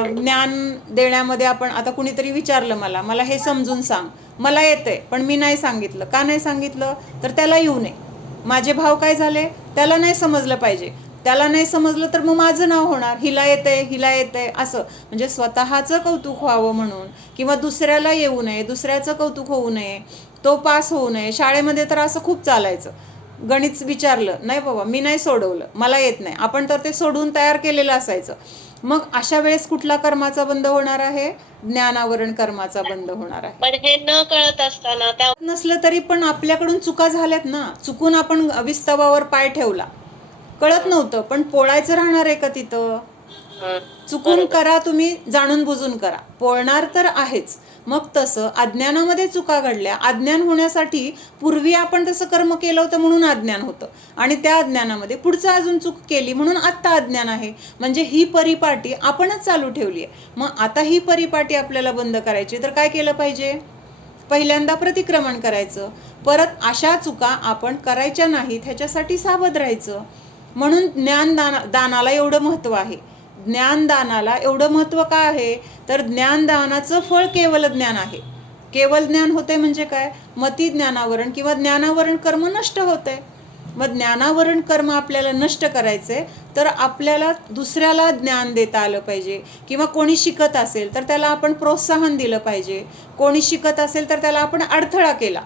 ज्ञान देण्यामध्ये आपण, आता कुणीतरी विचारलं मला हे समजून सांग, मला येतंय पण मी नाही सांगितलं. का नाही सांगितलं? तर त्याला येऊ नये. माझे भाव काय झाले? त्याला नाही समजलं पाहिजे. त्याला नाही समजलं तर मग माझं नाव होणार, हिला येतंय असं. म्हणजे स्वतःचं कौतुक व्हावं म्हणून, किंवा दुसऱ्याला येऊ नये, दुसऱ्याचं कौतुक होऊ नये, तो पास होऊ नये. शाळेमध्ये तर असं खूप चालायचं. गणित विचारलं, नाही बाबा मी नाही सोडवलं, मला येत नाही. आपण तर ते सोडून तयार केलेलं असायचं. मग अशा वेळेस कुठला कर्माचा बंध होणार आहे? ज्ञानावरण कर्माचा बंध होणार आहे. पण हे न कळत असताना त्या नसलं तरी पण आपल्याकडून चुका झाल्यात ना, चुकून आपण विस्तवावर पाय ठेवला, कळत नव्हतं, पण पोळायचं राहणार आहे का तिथं? चुकून करा, तुम्ही जाणून बुजून करा, पोळणार तर आहेच. मग तसं अज्ञानामध्ये चुका घडल्या, अज्ञान होण्यासाठी पूर्वी आपण तसं कर्म केलं होतं म्हणून अज्ञान होतं, आणि त्या अज्ञानामध्ये पुढचं अजून चूक केली म्हणून आत्ता अज्ञान आहे. म्हणजे ही परिपाटी आपणच चालू ठेवली आहे. मग आता ही परिपाटी आपल्याला बंद करायची तर काय केलं पाहिजे? पहिल्यांदा प्रतिक्रमण करायचं. परत अशा चुका आपण करायच्या नाहीत ह्याच्यासाठी सावध राहायचं. म्हणून दानाला एवढं महत्त्व आहे. ज्ञानदानाला एवढं महत्त्व का आहे? तर ज्ञानदानाचं फळ केवल ज्ञान आहे. केवल ज्ञान होते म्हणजे काय? मती ज्ञानावरण किंवा ज्ञानावरण कर्म नष्ट होते. मग ज्ञानावरण कर्म आपल्याला नष्ट करायचे तर आपल्याला दुसऱ्याला ज्ञान देता आलं पाहिजे, किंवा कोणी शिकत असेल तर त्याला आपण प्रोत्साहन दिलं पाहिजे. कोणी शिकत असेल तर त्याला आपण अडथळा केला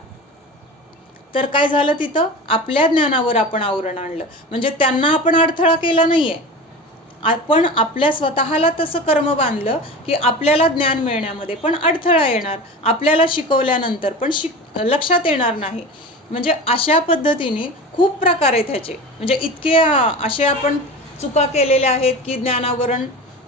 तर काय झालं? तिथं आपल्या ज्ञानावर आपण आवरण आणलं. म्हणजे त्यांना आपण अडथळा केला नाहीये, आपण आपल्या स्वतःला तसं कर्म बांधलं की आपल्याला ज्ञान मिळण्यामध्ये पण अडथळा येणार, आपल्याला शिकवल्यानंतर पण लक्षात येणार नाही. म्हणजे अशा पद्धतीने खूप प्रकार आहेत ह्याचे. म्हणजे इतके असे आपण चुका केलेल्या आहेत की ज्ञानावरण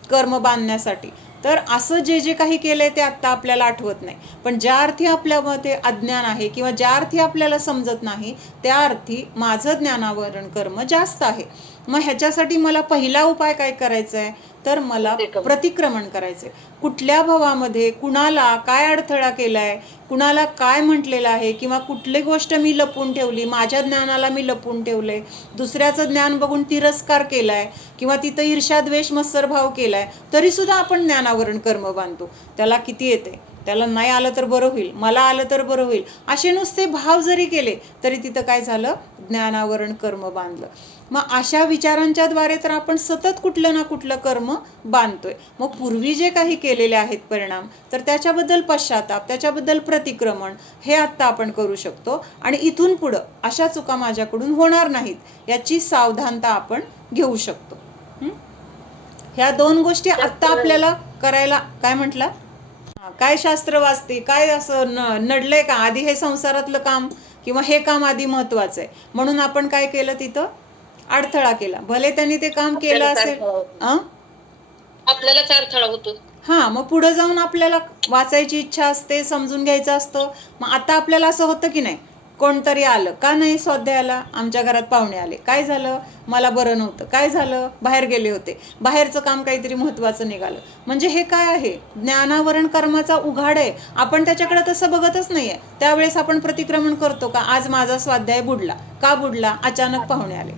कर्म बांधण्यासाठी. तर असं जे जे काही केलंय ते आत्ता आपल्याला आठवत नाही, पण ज्या अर्थी आपल्यामध्ये अज्ञान आहे किंवा ज्या अर्थी आपल्याला समजत नाही त्या अर्थी माझं ज्ञानावरण कर्म जास्त आहे. मग ह्याच्यासाठी मला पहिला उपाय काय करायचा आहे? तर मला प्रतिक्रमण करायचंय. कुठल्या भावामध्ये कुणाला काय अडथळा केलाय, कुणाला काय म्हटलेलं आहे, किंवा कुठली गोष्ट मी लपून ठेवली, माझ्या ज्ञानाला मी लपून ठेवलंय, दुसऱ्याचं ज्ञान बघून तिरस्कार केलाय, किंवा तिथं ईर्ष्या द्वेष मत्सरभाव केलाय, तरी सुद्धा आपण ज्ञानावरण कर्म बांधतो. त्याला किती येते? त्याला नाही आलं तर बरं होईल, मला आलं तर बरं होईल, असे नुसते भाव जरी केले तरी तिथं काय झालं? ज्ञानावरण कर्म बांधलं. मग अशा विचारांच्या द्वारे तर आपण सतत कुठलं ना कुठलं कर्म बांधतोय. मग पूर्वी जे काही केलेले आहेत परिणाम, तर त्याच्याबद्दल पश्चाताप, त्याच्याबद्दल प्रतिक्रमण हे आत्ता आपण करू शकतो. आणि इथून पुढं अशा चुका माझ्याकडून होणार नाहीत याची सावधानता आपण घेऊ शकतो. ह्या दोन गोष्टी आत्ता आपल्याला करायला. काय म्हटला? काय शास्त्र वाचते, काय असं नडलंय का? आधी हे संसारातलं काम किंवा हे काम आधी महत्वाचं आहे म्हणून आपण काय केलं? तिथं अडथळा केला. भले त्यांनी ते काम केलं असेल, आपल्यालाच अडथळा होतो. मग पुढे जाऊन आपल्याला वाचायची इच्छा असते, समजून घ्यायचं असतं. मग आता आपल्याला असं होतं की नाही, कोणतरी आलं का नाही स्वाध्यायाला, आमच्या घरात पाहुणे आले, काय झालं? मला बरं नव्हतं, काय झालं? बाहेर गेले होते, बाहेरचं काम काहीतरी महत्वाचं निघालं. म्हणजे हे काय आहे? ज्ञानावरण कर्माचा उघाड आहे. आपण त्याच्याकडे तसं बघतच नाहीये. त्यावेळेस आपण प्रतिक्रमण करतो का? आज माझा स्वाध्याय बुडला. का बुडला? अचानक पाहुणे आले.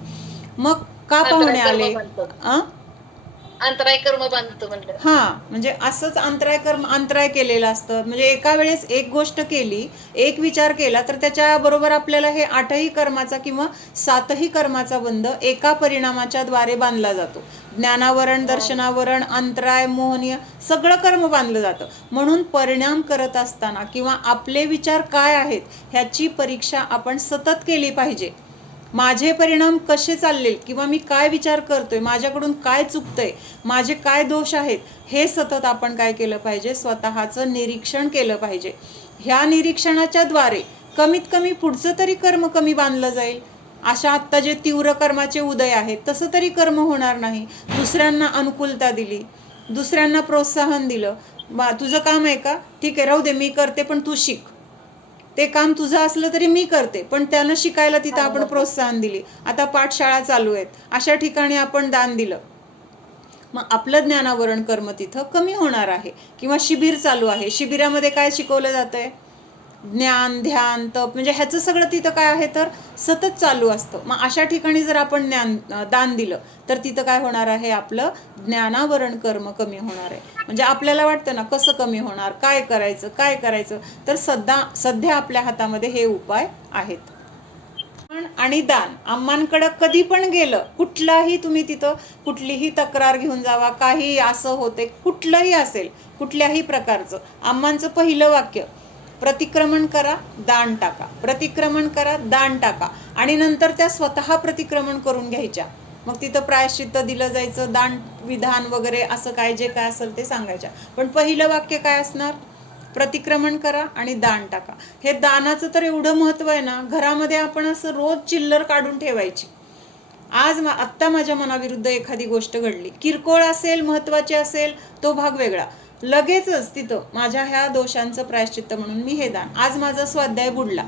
मग का पाहुणे आले? अंतराय कर्म बांधतो म्हणलं. म्हणजे असंच अंतराय केलेलं असतं. म्हणजे एका वेळेस एक गोष्ट केली, एक विचार केला तर त्याच्या बरोबर आपल्याला हे 8ही कर्माचा किंवा 7ही कर्माचा बंध एका परिणामाच्या द्वारे बांधला जातो. ज्ञानावरण, दर्शनावरण, अंतराय, मोहनीय सगळं कर्म बांधलं जातं. म्हणून परिणाम करत असताना किंवा आपले विचार काय आहेत ह्याची परीक्षा आपण सतत केली पाहिजे. माझे परिणाम कसे चालले किंवा मी काय विचार करतोय, माझ्याकडून काय चुकतंय, माझे काय दोष आहेत, हे सतत आपण काय केलं पाहिजे? स्वतःचं निरीक्षण केलं पाहिजे. ह्या निरीक्षणाच्या द्वारे कमीत कमी पुढचं तरी कर्म कमी बांधलं जाईल. अशा आत्ता जे तीव्र कर्माचे उदय आहेत तसं तरी कर्म होणार नाही. दुसऱ्यांना अनुकूलता दिली, दुसऱ्यांना प्रोत्साहन दिलं, तुझं काम आहे का? ठीक आहे, राहू दे, मी करते, पण तू शिक. ते काम तुझं असलं तरी मी करते, पण त्यानं शिकायला तिथं आपण प्रोत्साहन दिली. आता पाठशाळा चालू आहेत, अशा ठिकाणी आपण दान दिलं, मग आपलं ज्ञानावरण कर्म तिथं कमी होणार आहे. किंवा शिबिर चालू आहे, शिबिरामध्ये काय शिकवलं जातंय? ज्ञान, ध्यान, तप, म्हणजे ह्याचं सगळं तिथं काय आहे तर सतत चालू असतं. मग अशा ठिकाणी जर आपण दान दिलं तर तिथं काय होणार आहे? आपलं ज्ञानावरण कर्म कमी होणार आहे. म्हणजे आपल्याला वाटतं ना, कसं कमी होणार, काय करायचं? तर सध्या आपल्या हातामध्ये हे उपाय आहेत. आणि दान अम्मांकडं कधी पण गेलं, कुठलाही तुम्ही तिथं कुठलीही तक्रार घेऊन जावा, काही असं होते, कुठलंही असेल, कुठल्याही प्रकारचं, अम्मांचं पहिलं वाक्य प्रतिक्रमण करा, दान टाका, प्रतिक्रमण करा, दान टाका. आणि नंतर त्या स्वतः प्रतिक्रमण करून घ्यायच्या. मग तिथं प्रायश्चित्त दिलं जायचं, दान विधान वगैरे असं काय जे काय असेल ते सांगायच्या. पण पहिलं वाक्य काय असणार? प्रतिक्रमण करा आणि दान टाका. हे दानाचं तर एवढं महत्व आहे ना, घरामध्ये आपण असं रोज चिल्लर काढून ठेवायची. आज आत्ता माझ्या मनाविरुद्ध एखादी गोष्ट घडली, किरकोळ असेल महत्वाची असेल तो भाग वेगळा, लगेचच तिथं माझ्या ह्या दोषांचं प्रायश्चित्त म्हणून मी हे दान. आज माझा स्वाध्याय बुडला,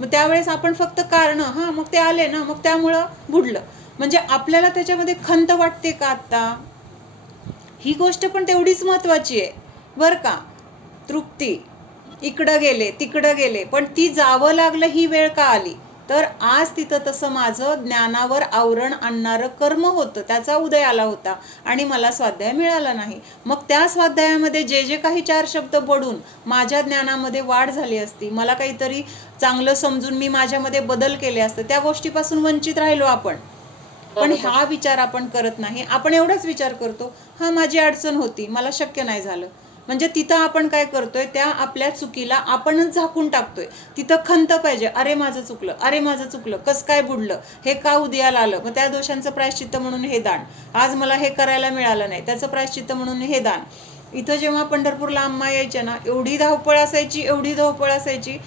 मग त्यावेळेस आपण फक्त कारण मग ते आले ना, मग त्यामुळं बुडलं, म्हणजे आपल्याला त्याच्यामध्ये खंत वाटते का आत्ता? ही गोष्ट पण तेवढीच महत्वाची आहे बरं का. तृप्ती, इकडं गेले तिकडं गेले, पण ती जावं लागलं ही वेळ का आली? तर आज तिथं तसं माझं ज्ञानावर आवरण आणणारं कर्म होतं, त्याचा उदय आला होता आणि मला स्वाध्याय मिळाला नाही. मग त्या स्वाध्यायामध्ये जे जे काही 4 शब्द पडून माझ्या ज्ञानामध्ये वाढ झाली असती, मला काहीतरी चांगलं समजून मी माझ्यामध्ये बदल केले असते, त्या गोष्टीपासून वंचित राहिलो आपण. पण हा विचार आपण करत नाही. आपण एवढाच विचार करतो, माझी अडचण होती, मला शक्य नाही झालं. म्हणजे तिथं आपण काय करतोय, त्या आपल्या चुकीला आपणच झाकून टाकतोय. तिथं खंत पाहिजे, अरे माझं चुकलं, अरे माझं चुकलं, कसं काय बुडलं, हे का उदयाला आलं, मग त्या दोषांचं प्रायश्चित्त म्हणून हे दान. आज मला हे करायला मिळालं नाही, त्याचं प्रायश्चित्त म्हणून हे दान. इथं जेव्हा पंढरपूरला अम्मा यायच्या ना, एवढी धावपळ असायची,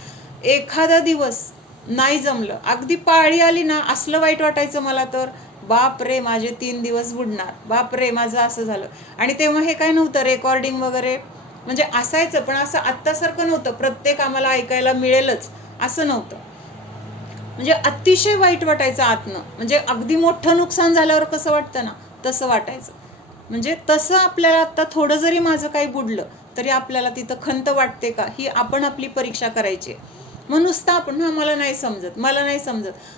एखादा दिवस नाही जमलं, अगदी पाळी आली ना, असलं वाईट वाटायचं मला तर, बाप रे माझे 3 दिवस बुडणार, बाप रे माझं असं झालं. आणि तेव्हा हे काय नव्हतं रेकॉर्डिंग वगैरे, म्हणजे असायचं पण असं आत्तासारखं नव्हतं, प्रत्येक आम्हाला ऐकायला मिळेलच असं नव्हतं. म्हणजे अतिशय वाईट वाटायचं आतनं, म्हणजे अगदी मोठं नुकसान झाल्यावर कसं वाटतं ना, तसं वाटायचं. म्हणजे तसं आपल्याला आत्ता थोडं जरी माझं काही बुडलं तरी आपल्याला तिथं खंत वाटते का, ही आपण आपली परीक्षा करायची. मग नुसतं आपण मला नाही समजत,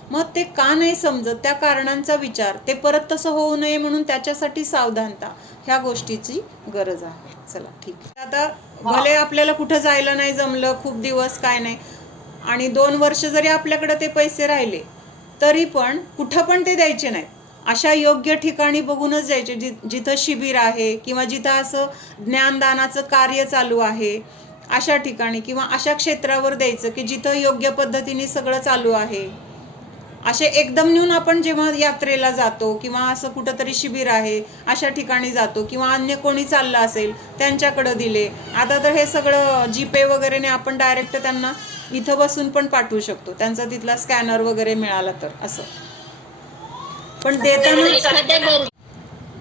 मग ते का नाही समजत, त्या कारणांचा विचार, ते परत तसं होऊ नये म्हणून त्याच्यासाठी सावधानता, ह्या गोष्टीची गरज आहे. चला ठीक आहे. आता भले आपल्याला कुठं जायला नाही जमलं खूप दिवस, काय नाही, आणि 2 वर्ष जरी आपल्याकडे ते पैसे राहिले तरी पण कुठं पण ते द्यायचे नाहीत. अशा योग्य ठिकाणी बघूनच द्यायचे, जिथं शिबिर आहे किंवा जिथं असं ज्ञानदानाचं कार्य चालू आहे, अशा ठिकाणी किंवा अशा क्षेत्रावर द्यायचं की जिथं योग्य पद्धतीने सगळं चालू आहे. असे एकदम नेऊन आपण जेव्हा यात्रेला जातो किंवा असं कुठंतरी शिबिर आहे अशा ठिकाणी जातो किंवा अन्य कोणी चाललं असेल त्यांच्याकडं दिले. आता तर हे सगळं जीपे वगैरेने आपण डायरेक्ट त्यांना इथं बसून पण पाठवू शकतो, त्यांचा तिथला स्कॅनर वगैरे मिळाला तर असं. पण देताना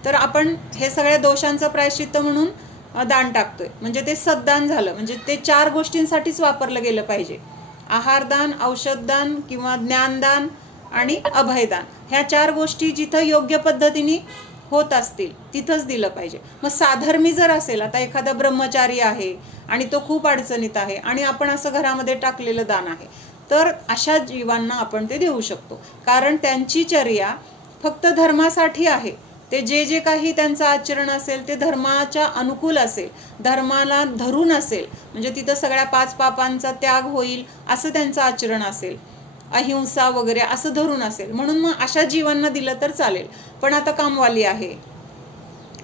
तर आपण हे सगळ्या दोषांचं प्रायश्चित्त म्हणून दान टाकतोय, म्हणजे ते सद्दान झालं. म्हणजे ते 4 गोष्टींसाठीच वापरलं गेलं पाहिजे. आहारदान, औषधदान किंवा ज्ञानदान आणि अभयदान, ह्या 4 गोष्टी जिथं योग्य पद्धतीने होत असतील तिथंच दिलं पाहिजे. मग साधर्मी जर असेल, आता एखादा ब्रह्मचारी आहे आणि तो खूप अडचणीत आहे आणि आपण असं घरामध्ये टाकलेलं दान आहे, तर अशा जीवांना आपण ते देऊ शकतो, कारण त्यांची चर्या फक्त धर्मासाठी आहे. ते जे जे काही त्यांचं आचरण असेल ते धर्माच्या अनुकूल असेल, धर्माला धरून असेल, म्हणजे तिथं सगळ्या 5 पापांचा त्याग होईल असं त्यांचं आचरण असेल, अहिंसा वगैरे असं धरून असेल, म्हणून मग अशा जीवांना दिलं तर चालेल. पण आता कामवाली आहे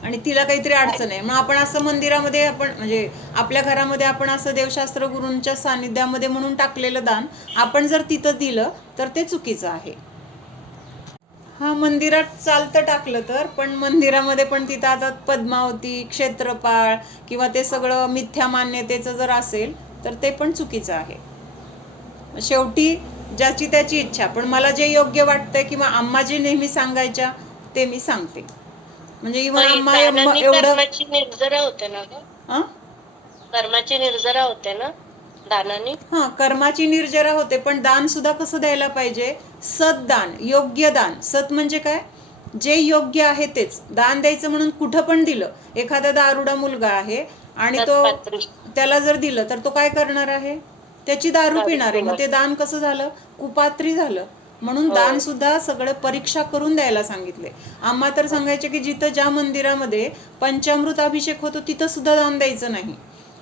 आणि तिला काहीतरी अडचण आहे, मग आपण असं मंदिरामध्ये, आपण म्हणजे आपल्या घरामध्ये आपण असं देवशास्त्र गुरूंच्या सानिध्यामध्ये म्हणून टाकलेलं दान आपण जर तिथं दिलं तर ते चुकीचं आहे. मंदिरात चालतं टाकलं तर, पण मंदिरामध्ये पण तिथं आता पद्मावती, क्षेत्रपाळ किंवा ते सगळं मिथ्या मान्यतेचं जर असेल तर ते पण चुकीचं आहे. शेवटी ज्याची त्याची इच्छा, पण मला जे योग्य वाटतंय किंवा अम्मा जे नेहमी सांगायच्या ते मी सांगते. म्हणजे इव्हन अम्मा एवढं कर्माची निर्जरा होते ना ग, कर्माची निर्जरा होते ना दानाने. कर्माची निर्जरा होते, पण दान सुद्धा कसं द्यायला पाहिजे, सद्दान, योग्य दान. सत म्हणजे काय, जे योग्य आहे तेच दान द्यायचं. म्हणून कुठं पण दिलं, एखादा दारुडा मुलगा आहे आणि तो त्याला जर दिलं तर तो काय करणार आहे, त्याची दारू पिणार आहे, मग ते दान कसं झालं, कुपात्री झालं. म्हणून दान सुद्धा सगळं परीक्षा करून द्यायला सांगितले. आम्हा तर सांगायचे की जिथं ज्या मंदिरामध्ये पंचामृत अभिषेक होतो तिथं सुद्धा दान द्यायचं नाही.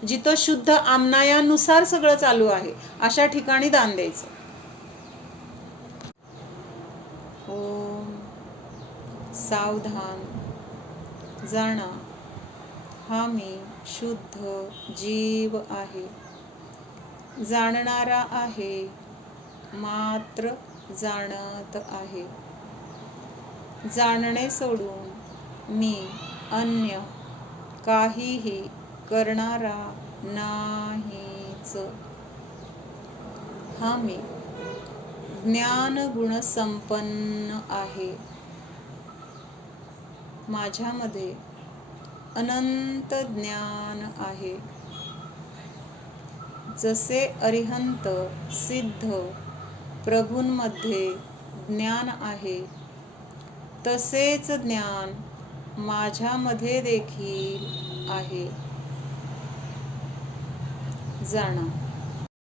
जिथं शुद्ध आमनायानुसार सगळं चालू आहे अशा ठिकाणी दान द्यायचं. ओम सावधान, जाणा हा मी शुद्ध जीव आहे, जाणणारा आहे, मात्र जाणत आहे. जाणणे सोडून मी अन्य काहीही करणारा नाहीच. हा मी ज्ञानगुणसंपन्न आहे. माझ्यामध्ये अनंत ज्ञान आहे. जसे अरिहंत सिद्ध प्रभूंमध्ये ज्ञान आहे, तसेच ज्ञान माझ्यामध्ये देखील आहे. जाणा